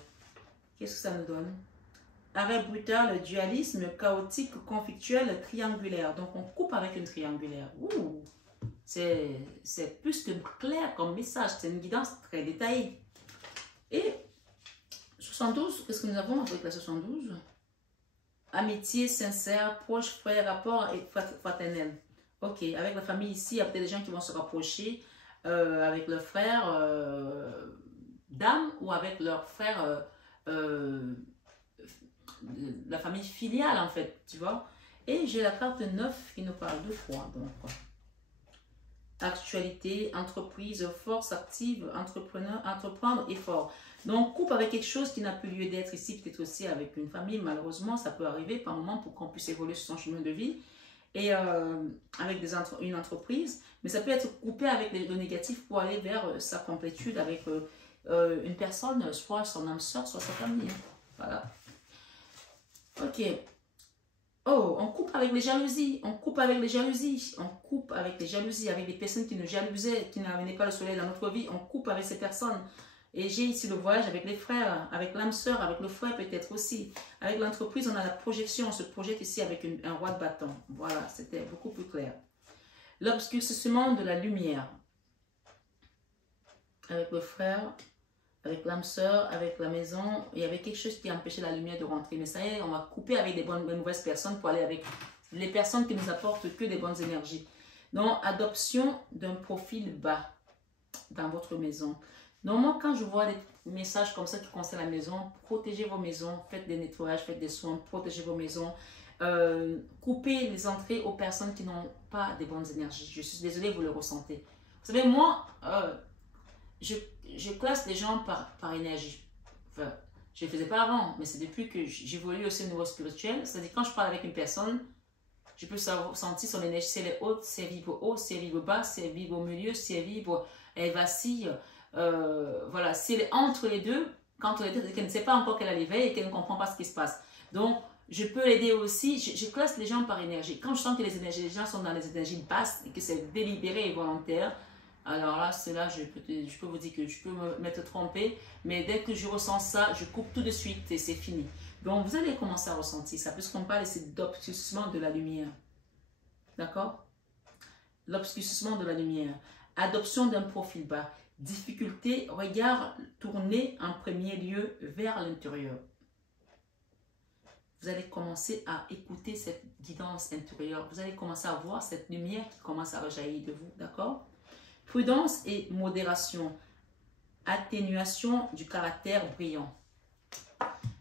Qu'est-ce que ça nous donne? Arrêt brutal, dualisme, chaotique, conflictuel, triangulaire. Donc, on coupe avec une triangulaire. Ouh, c'est plus que clair comme message. C'est une guidance très détaillée. Et 72, qu'est-ce que nous avons avec la 72? Amitié sincère, proche, frère, rapport et fraternel. Ok, avec la famille ici, il y a peut-être des gens qui vont se rapprocher avec leur frère d'âme ou avec leur frère, la famille filiale en fait, tu vois. Et j'ai la carte 9 qui nous parle deux fois. Donc, actualité, entreprise, force active, entrepreneur, entreprendre, effort. Donc, coupe avec quelque chose qui n'a plus lieu d'être ici, peut-être aussi avec une famille. Malheureusement, ça peut arriver par moment pour qu'on puisse évoluer sur son chemin de vie. Et avec une entreprise, mais ça peut être coupé avec le négatif pour aller vers sa complétude avec une personne, soit son âme sœur, soit sa famille. Voilà. Ok. Oh, on coupe avec les jalousies, on coupe avec les jalousies, on coupe avec les jalousies, avec des personnes qui nous jalousaient, qui n'amenaient pas le soleil dans notre vie, on coupe avec ces personnes. Et j'ai ici le voyage avec les frères, avec l'âme sœur, avec le frère peut-être aussi. Avec l'entreprise, on a la projection, on se projette ici avec un roi de bâton. Voilà, c'était beaucoup plus clair. L'obscurcissement de la lumière. Avec le frère, avec l'âme sœur, avec la maison, il y avait quelque chose qui empêchait la lumière de rentrer. Mais ça y est, on va couper avec des mauvaises personnes pour aller avec les personnes qui nous apportent que des bonnes énergies. Donc, adoption d'un profil bas dans votre maison. Donc, moi, quand je vois des messages comme ça qui concernent la maison, protégez vos maisons, faites des nettoyages, faites des soins, protégez vos maisons, coupez les entrées aux personnes qui n'ont pas des bonnes énergies. Je suis désolée, vous le ressentez. Vous savez, moi, je classe les gens par énergie. Enfin, je ne le faisais pas avant, mais c'est depuis que j'évolue aussi au niveau spirituel. C'est-à-dire, quand je parle avec une personne, je peux sentir son énergie, si elle est haute, si elle vibre haut, si elle vibre bas, si elle vibre au milieu, si elle vibre, elle vacille. Voilà, si elle est entre les deux, quand elle ne sait pas encore qu'elle a l'éveil et qu'elle ne comprend pas ce qui se passe. Donc, je peux l'aider aussi. Je classe les gens par énergie. Quand je sens que les énergies des gens sont dans les énergies basses et que c'est délibéré et volontaire, alors là, c'est là, je peux vous dire que je peux m'être trompée, mais dès que je ressens ça, je coupe tout de suite et c'est fini. Donc, vous allez commencer à ressentir ça, puisqu'on parle ici d'obscurcissement de la lumière. D'accord? L'obscurcissement de la lumière. Adoption d'un profil bas. Difficulté, regard tourné en premier lieu vers l'intérieur. Vous allez commencer à écouter cette guidance intérieure. Vous allez commencer à voir cette lumière qui commence à rejaillir de vous. D'accord? Prudence et modération. Atténuation du caractère brillant.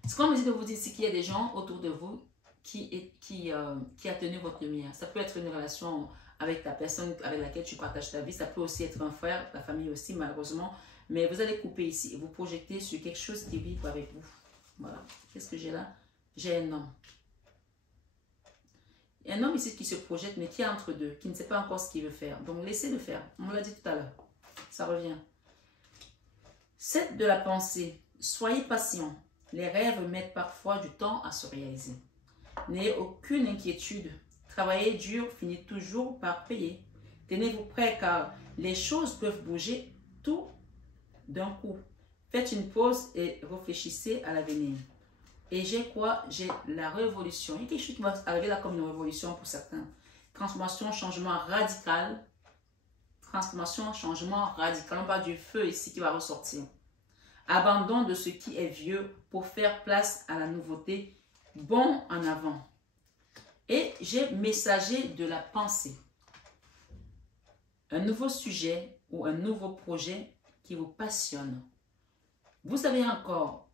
Ce qu'on me dit de vous dire, c'est qu'il y a des gens autour de vous qui atténuent votre lumière. Ça peut être une relation avec la personne avec laquelle tu partages ta vie. Ça peut aussi être un frère, la famille aussi, malheureusement. Mais vous allez couper ici et vous projeter sur quelque chose qui vibre avec vous. Voilà. Qu'est-ce que j'ai là? J'ai un homme. Il y a un homme ici qui se projette, mais qui est entre deux, qui ne sait pas encore ce qu'il veut faire. Donc, laissez-le faire. On l'a dit tout à l'heure. Ça revient. 7 de la pensée. Soyez patient. Les rêves mettent parfois du temps à se réaliser. N'ayez aucune inquiétude. Travaillez dur, finissez toujours par payer. Tenez-vous prêts car les choses peuvent bouger tout d'un coup. Faites une pause et réfléchissez à l'avenir. Et j'ai quoi? J'ai la révolution. Il y a quelque chose qui va arriver là comme une révolution pour certains. Transformation, changement radical. Transformation, changement radical. On parle du feu ici qui va ressortir. Abandon de ce qui est vieux pour faire place à la nouveauté. Bon en avant. Et j'ai messager de la pensée. Un nouveau sujet ou un nouveau projet qui vous passionne. Vous avez encore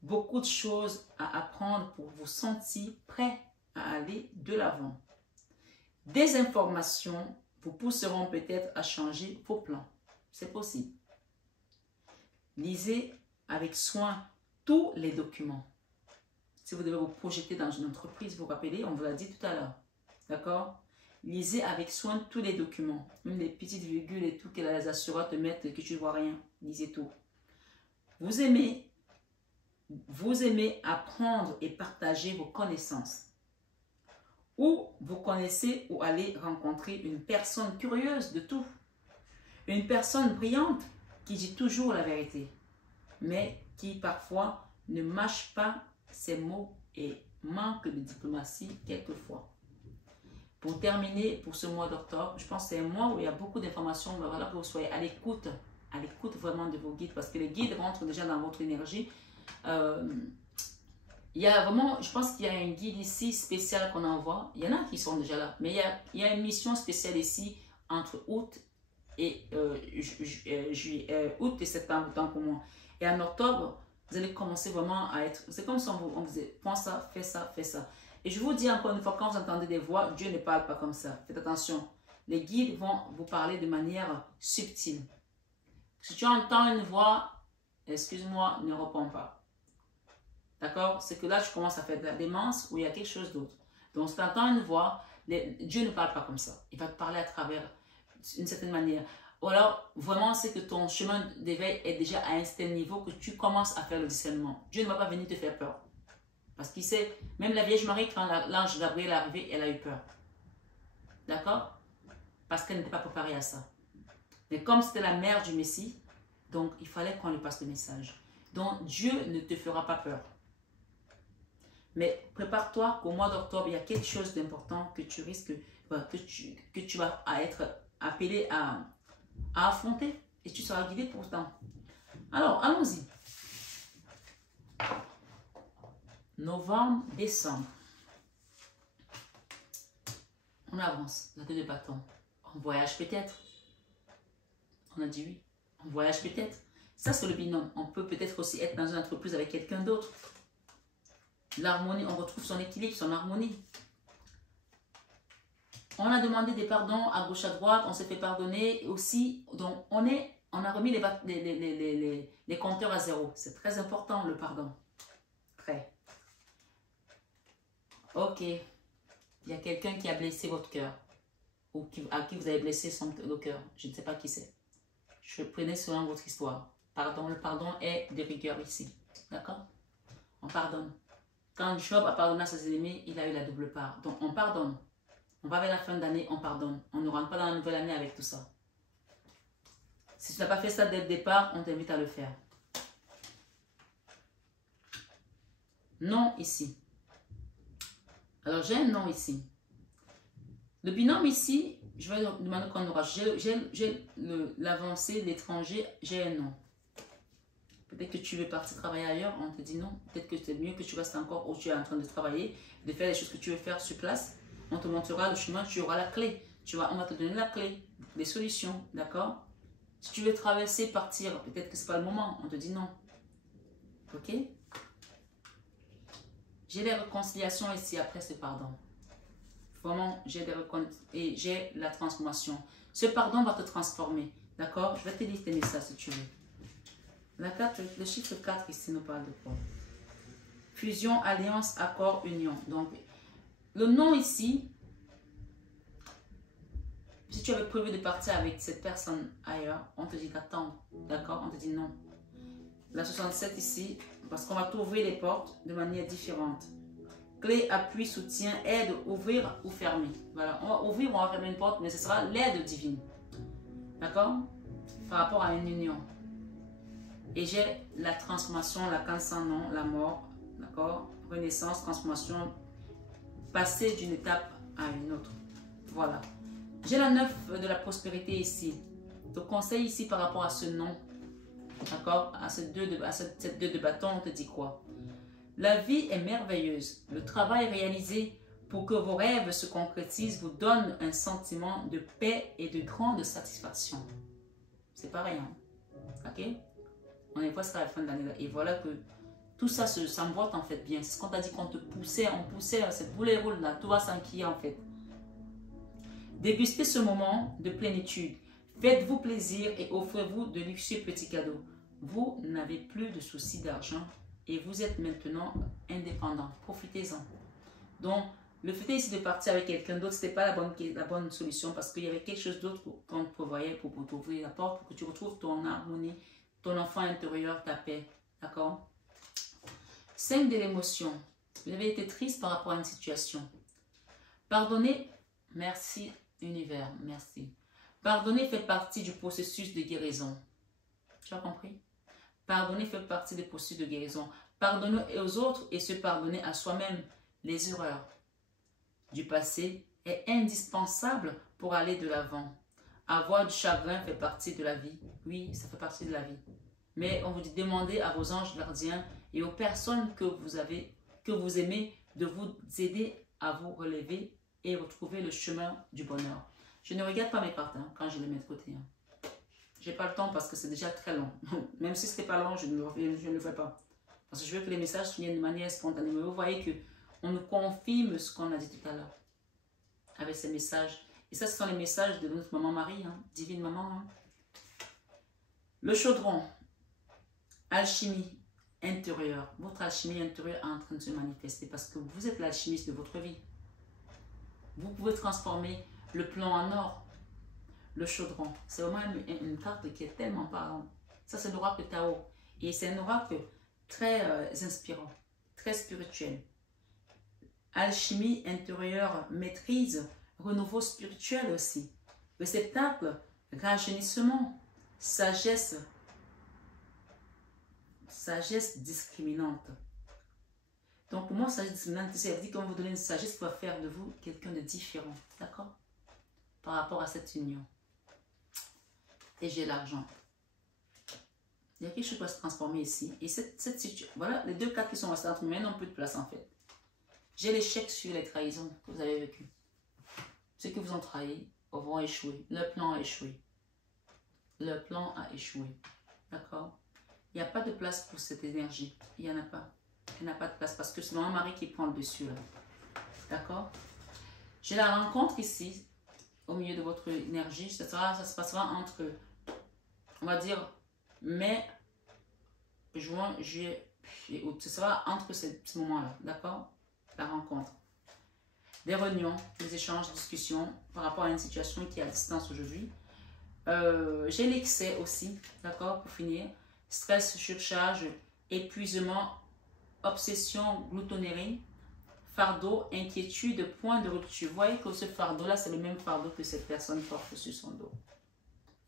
beaucoup de choses à apprendre pour vous sentir prêt à aller de l'avant. Des informations vous pousseront peut-être à changer vos plans. C'est possible. Lisez avec soin tous les documents. Si vous devez vous projeter dans une entreprise, vous vous rappelez, on vous l'a dit tout à l'heure. D'accord? Lisez avec soin tous les documents. Même les petites virgules et tout que les assureurs te mettent et que tu ne vois rien. Lisez tout. Vous aimez vous aimez apprendre et partager vos connaissances. Ou vous connaissez ou allez rencontrer une personne curieuse de tout. Une personne brillante qui dit toujours la vérité, mais qui parfois ne mâche pas ses mots et manque de diplomatie quelquefois. Pour terminer, pour ce mois d'octobre, je pense que c'est un mois où il y a beaucoup d'informations. Mais voilà, que vous soyez à l'écoute vraiment de vos guides, parce que les guides rentrent déjà dans votre énergie. Il y a vraiment, je pense qu'il y a un guide ici spécial qu'on envoie. Il y en a qui sont déjà là, mais il y a une mission spéciale ici entre août et août et septembre, autant pour moi. Et en octobre, vous allez commencer vraiment à être... C'est comme si on vous disait, prends ça, fais ça, fais ça. Et je vous dis encore une fois, quand vous entendez des voix, Dieu ne parle pas comme ça. Faites attention. Les guides vont vous parler de manière subtile. Si tu entends une voix, excuse-moi, ne réponds pas. D'accord? C'est que là, tu commences à faire de la démence ou il y a quelque chose d'autre. Donc, si tu entends une voix, Dieu ne parle pas comme ça. Il va te parler à travers d'une certaine manière. Ou alors, vraiment, c'est que ton chemin d'éveil est déjà à un tel niveau que tu commences à faire le discernement. Dieu ne va pas venir te faire peur. Parce qu'il sait, même la Vierge Marie, quand l'ange Gabriel est arrivé, elle a eu peur. D'accord? Parce qu'elle n'était pas préparée à ça. Mais comme c'était la mère du Messie, donc il fallait qu'on lui passe le message. Donc Dieu ne te fera pas peur. Mais prépare-toi qu'au mois d'octobre, il y a quelque chose d'important que tu risques, que tu vas être appelé à affronter. Et tu seras guidé pourtant. Alors, allons-y. Novembre, décembre. On avance, la 2 de bâton. On voyage peut-être. On a dit oui. On voyage peut-être. Ça, c'est le binôme. On peut peut-être aussi être dans une entreprise avec quelqu'un d'autre. L'harmonie, on retrouve son équilibre, son harmonie. On a demandé des pardons à gauche, à droite. On s'est fait pardonner aussi. Donc, on a remis les compteurs à zéro. C'est très important, le pardon. Très. Ok. Il y a quelqu'un qui a blessé votre cœur. Ou à qui vous avez blessé le cœur. Je ne sais pas qui c'est. Je prenais selon votre histoire. Pardon, le pardon est de rigueur ici. D'accord? On pardonne. Quand Job a pardonné à ses ennemis, il a eu la double part. Donc, on pardonne. On va vers la fin d'année, on pardonne. On ne rentre pas dans la nouvelle année avec tout ça. Si tu n'as pas fait ça dès le départ, on t'invite à le faire. Non ici. Alors, j'ai un nom ici. Le binôme ici, je vais demander qu'on aura. J'ai l'avancée, l'étranger, j'ai un nom. Peut-être que tu veux partir travailler ailleurs, on te dit non. Peut-être que c'est mieux que tu restes encore où tu es en train de travailler, de faire les choses que tu veux faire sur place. On te montrera le chemin, tu auras la clé. On va te donner la clé, les solutions, d'accord? Si tu veux traverser, partir, peut-être que ce n'est pas le moment, on te dit non. Ok? J'ai les réconciliations ici après ce pardon. Vraiment, j'ai des réconciliations et j'ai la transformation. Ce pardon va te transformer, d'accord? Je vais te lire tes messages si tu veux. La carte, le chiffre 4 ici nous parle de quoi? Fusion, alliance, accord, union. Donc, le nom ici, si tu avais prévu de partir avec cette personne ailleurs, on te dit d'attendre. D'accord? On te dit non. La 67 ici, parce qu'on va t'ouvrir les portes de manière différente. Clé, appui, soutien, aide, ouvrir ou fermer. Voilà, on va ouvrir ou on va fermer une porte, mais ce sera l'aide divine. D'accord? Par rapport à une union. Et j'ai la transformation, la canne sans nom, la mort, d'accord? Renaissance, transformation, passer d'une étape à une autre. Voilà. J'ai la 9 de la prospérité ici. Te conseil ici par rapport à ce nom, d'accord? À cette 2 de bâton, on te dit quoi? La vie est merveilleuse. Le travail réalisé pour que vos rêves se concrétisent vous donne un sentiment de paix et de grande satisfaction. C'est pareil, hein? Ok? On est presque à la fin de l'année. Et voilà que tout ça s'emboîte en fait bien. C'est ce qu'on t'a dit qu'on te poussait, on poussait cette boulet roule là, tout va s'enquiller en fait. Dégustez ce moment de plénitude. Faites-vous plaisir et offrez-vous de luxueux petits cadeaux. Vous n'avez plus de soucis d'argent et vous êtes maintenant indépendant. Profitez-en. Donc, le fait ici de partir avec quelqu'un d'autre, ce n'était pas la bonne solution parce qu'il y avait quelque chose d'autre qu'on te prévoyait pour t'ouvrir la porte, pour que tu retrouves ton harmonie, ton enfant intérieur, ta paix. D'accord? 5 de l'émotion. Vous avez été triste par rapport à une situation. Pardonner, merci univers, merci. Pardonner fait partie du processus de guérison. Tu as compris? Pardonner fait partie du processus de guérison. Pardonner aux autres et se pardonner à soi-même les erreurs du passé est indispensable pour aller de l'avant. Avoir du chagrin fait partie de la vie. Oui, ça fait partie de la vie. Mais on vous dit, demandez à vos anges gardiens et aux personnes que vous aimez de vous aider à vous relever et retrouver le chemin du bonheur. Je ne regarde pas mes cartes quand je les mets de côté. Je n'ai pas le temps parce que c'est déjà très long. Même si ce n'était pas long, je ne le fais pas. Parce que je veux que les messages viennent de manière spontanée. Mais vous voyez qu'on nous confirme ce qu'on a dit tout à l'heure avec ces messages. Et ça, ce sont les messages de notre maman Marie, divine maman. Le chaudron, alchimie intérieure. Votre alchimie intérieure est en train de se manifester parce que vous êtes l'alchimiste de votre vie. Vous pouvez transformer le plomb en or. Le chaudron, c'est vraiment une carte qui est tellement parlante. Ça, c'est l'oracle Tao. Et c'est un oracle très inspirant, très spirituel. Alchimie intérieure, maîtrise, renouveau spirituel aussi. Réceptacle, rajeunissement, sagesse discriminante. Donc pour moi, sagesse discriminante, ça veut dire qu'on vous donne une sagesse qui va faire de vous quelqu'un de différent. D'accord? Par rapport à cette union. Et j'ai l'argent. Il y a quelque chose qui va se transformer ici. Et cette situation, voilà, les deux cartes qui sont restées entre nous, n'ont plus de place en fait. J'ai l'échec sur les trahisons que vous avez vécues. Ceux qui vous ont trahi vont échouer. Le plan a échoué. Le plan a échoué. D'accord? Il n'y a pas de place pour cette énergie. Il n'y en a pas. Il n'y en a pas de place parce que c'est vraiment Marie qui prend le dessus. D'accord? J'ai la rencontre ici, au milieu de votre énergie. Ça se passera entre, on va dire, mai, juin, juillet et août. Ce sera entre ces moments-là. D'accord? La rencontre. Des réunions, des échanges, discussions par rapport à une situation qui est à distance aujourd'hui. J'ai l'excès aussi, d'accord, pour finir. Stress, surcharge, épuisement, obsession, gloutonnerie, fardeau, inquiétude, point de rupture. Vous voyez que ce fardeau-là, c'est le même fardeau que cette personne porte sur son dos.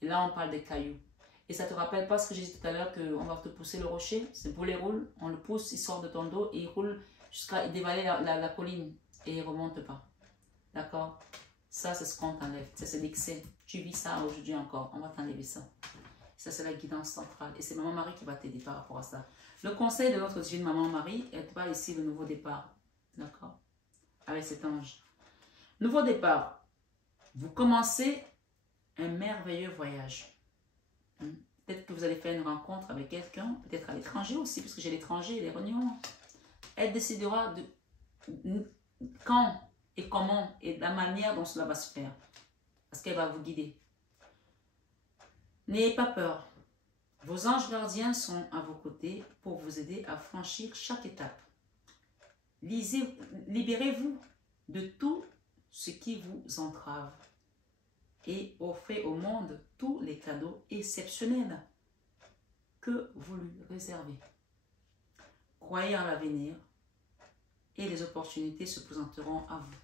Et là, on parle des cailloux. Et ça te rappelle pas ce que j'ai dit tout à l'heure, qu'on va te pousser le rocher? C'est boulet roule, on le pousse, il sort de ton dos et il roule jusqu'à dévaler la colline. Et il ne remonte pas. D'accord? Ça, c'est ce qu'on t'enlève. Ça, c'est l'excès. Tu vis ça aujourd'hui encore. On va t'enlever ça. Ça, c'est la guidance centrale. Et c'est Maman Marie qui va t'aider par rapport à ça. Le conseil de notre divine Maman Marie, elle te parle ici de nouveau départ. D'accord? Avec cet ange. Nouveau départ. Vous commencez un merveilleux voyage. Peut-être que vous allez faire une rencontre avec quelqu'un. Peut-être à l'étranger aussi, parce que j'ai l'étranger, les réunions. Elle décidera de quand et comment et la manière dont cela va se faire. Parce qu'elle va vous guider. N'ayez pas peur. Vos anges gardiens sont à vos côtés pour vous aider à franchir chaque étape. Libérez-vous de tout ce qui vous entrave et offrez au monde tous les cadeaux exceptionnels que vous lui réservez. Croyez en l'avenir et les opportunités se présenteront à vous.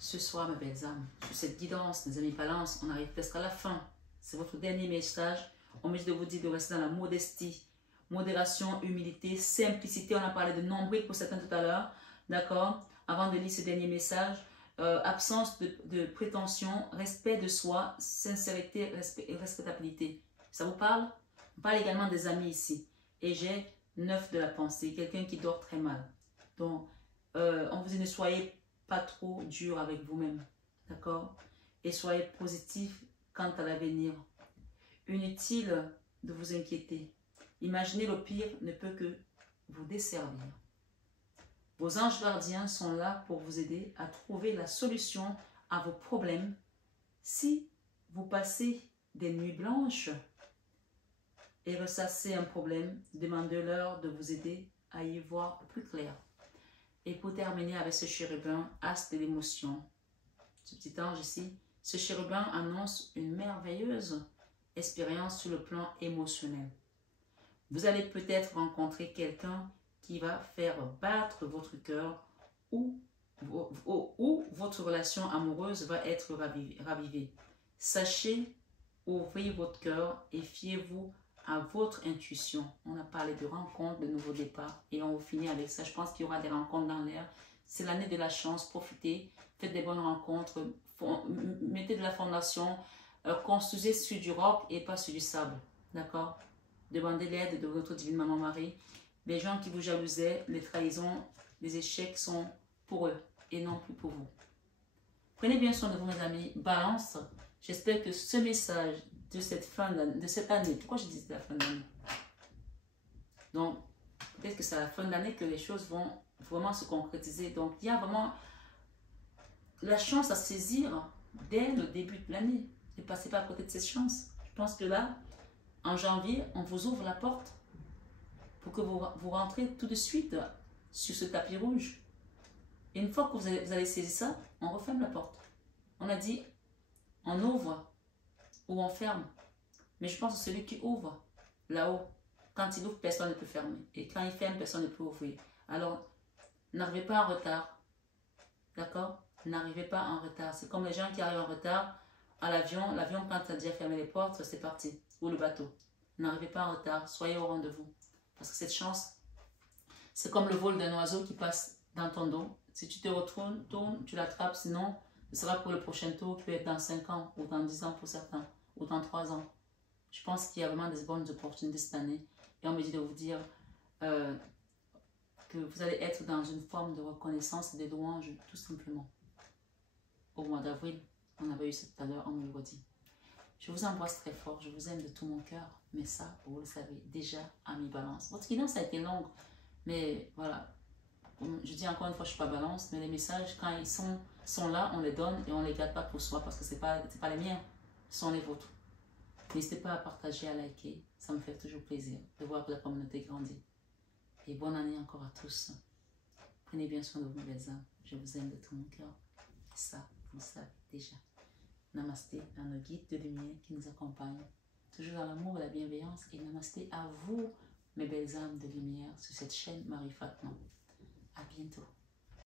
Ce soir, mes belles âmes, sur cette guidance, mes amis Balance, on arrive presque à la fin. C'est votre dernier message. On me dit de vous dire de rester dans la modestie, modération, humilité, simplicité. On a parlé de nombril pour certains tout à l'heure. D'accord? Avant de lire ce dernier message, absence de prétention, respect de soi, sincérité et respectabilité. Ça vous parle? On parle également des amis ici. Et j'ai 9 de la pensée, quelqu'un qui dort très mal. Donc, on vous dit ne soyez pas trop dur avec vous-même, d'accord? Et soyez positif quant à l'avenir. Inutile de vous inquiéter. Imaginez le pire ne peut que vous desservir. Vos anges gardiens sont là pour vous aider à trouver la solution à vos problèmes. Si vous passez des nuits blanches et ressassez un problème, demandez-leur de vous aider à y voir plus clair. Et pour terminer avec ce chérubin, as de l'émotion, ce petit ange ici, ce chérubin annonce une merveilleuse expérience sur le plan émotionnel. Vous allez peut-être rencontrer quelqu'un qui va faire battre votre cœur ou votre relation amoureuse va être ravivée. Sachez ouvrir votre cœur et fiez-vous à votre intuition. On a parlé de rencontres, de nouveaux départs et on va finir avec ça. Je pense qu'il y aura des rencontres dans l'air. C'est l'année de la chance. Profitez, faites des bonnes rencontres, mettez de la fondation, construisez sur du roc et pas sur du sable. D'accord? Demandez l'aide de votre divine maman Marie. Les gens qui vous jalousaient, les trahisons, les échecs sont pour eux et non plus pour vous. Prenez bien soin de vous, mes amis. Balance. J'espère que ce message de cette année, pourquoi je dis la fin d'année? Donc, peut-être que c'est à la fin de l'année que les choses vont vraiment se concrétiser. Donc, il y a vraiment la chance à saisir dès le début de l'année. Ne passez pas à côté de cette chance. Je pense que là, en janvier, on vous ouvre la porte pour que vous rentrez tout de suite sur ce tapis rouge. Et une fois que vous allez saisir ça, on referme la porte. On a dit, on ouvre ou on ferme. Mais je pense que celui qui ouvre, là-haut, quand il ouvre, personne ne peut fermer. Et quand il ferme, personne ne peut ouvrir. Alors, n'arrivez pas en retard. D'accord? N'arrivez pas en retard. C'est comme les gens qui arrivent en retard à l'avion. L'avion, quand tu as déjà fermé les portes, c'est parti. Ou le bateau. N'arrivez pas en retard. Soyez au rendez-vous. Parce que cette chance, c'est comme le vol d'un oiseau qui passe dans ton dos. Si tu te retournes, tu l'attrapes. Sinon, ce sera pour le prochain tour qui peut être dans 5 ans ou dans 10 ans pour certains. Ou dans 3 ans. Je pense qu'il y a vraiment des bonnes opportunités cette année. Et on me dit de vous dire que vous allez être dans une forme de reconnaissance et de louange, tout simplement. Au mois d'avril, on avait eu ça tout à l'heure, on me le redit. Je vous embrasse très fort, je vous aime de tout mon cœur. Mais ça, vous le savez, déjà à mi-balance. Votre guidance a été longue, mais voilà. Je dis encore une fois, je ne suis pas balance, mais les messages, quand ils sont là, on les donne et on ne les garde pas pour soi parce que ce n'est pas les miens, ce sont les vôtres. N'hésitez pas à partager, à liker. Ça me fait toujours plaisir de voir que la communauté grandit. Et bonne année encore à tous. Prenez bien soin de vous, mes âmes. Je vous aime de tout mon cœur. Ça, vous le savez déjà. Namasté à nos guides de lumière qui nous accompagnent. Toujours dans l'amour et la bienveillance. Et namasté à vous, mes belles âmes de lumière, sur cette chaîne Marie Fatma. À bientôt.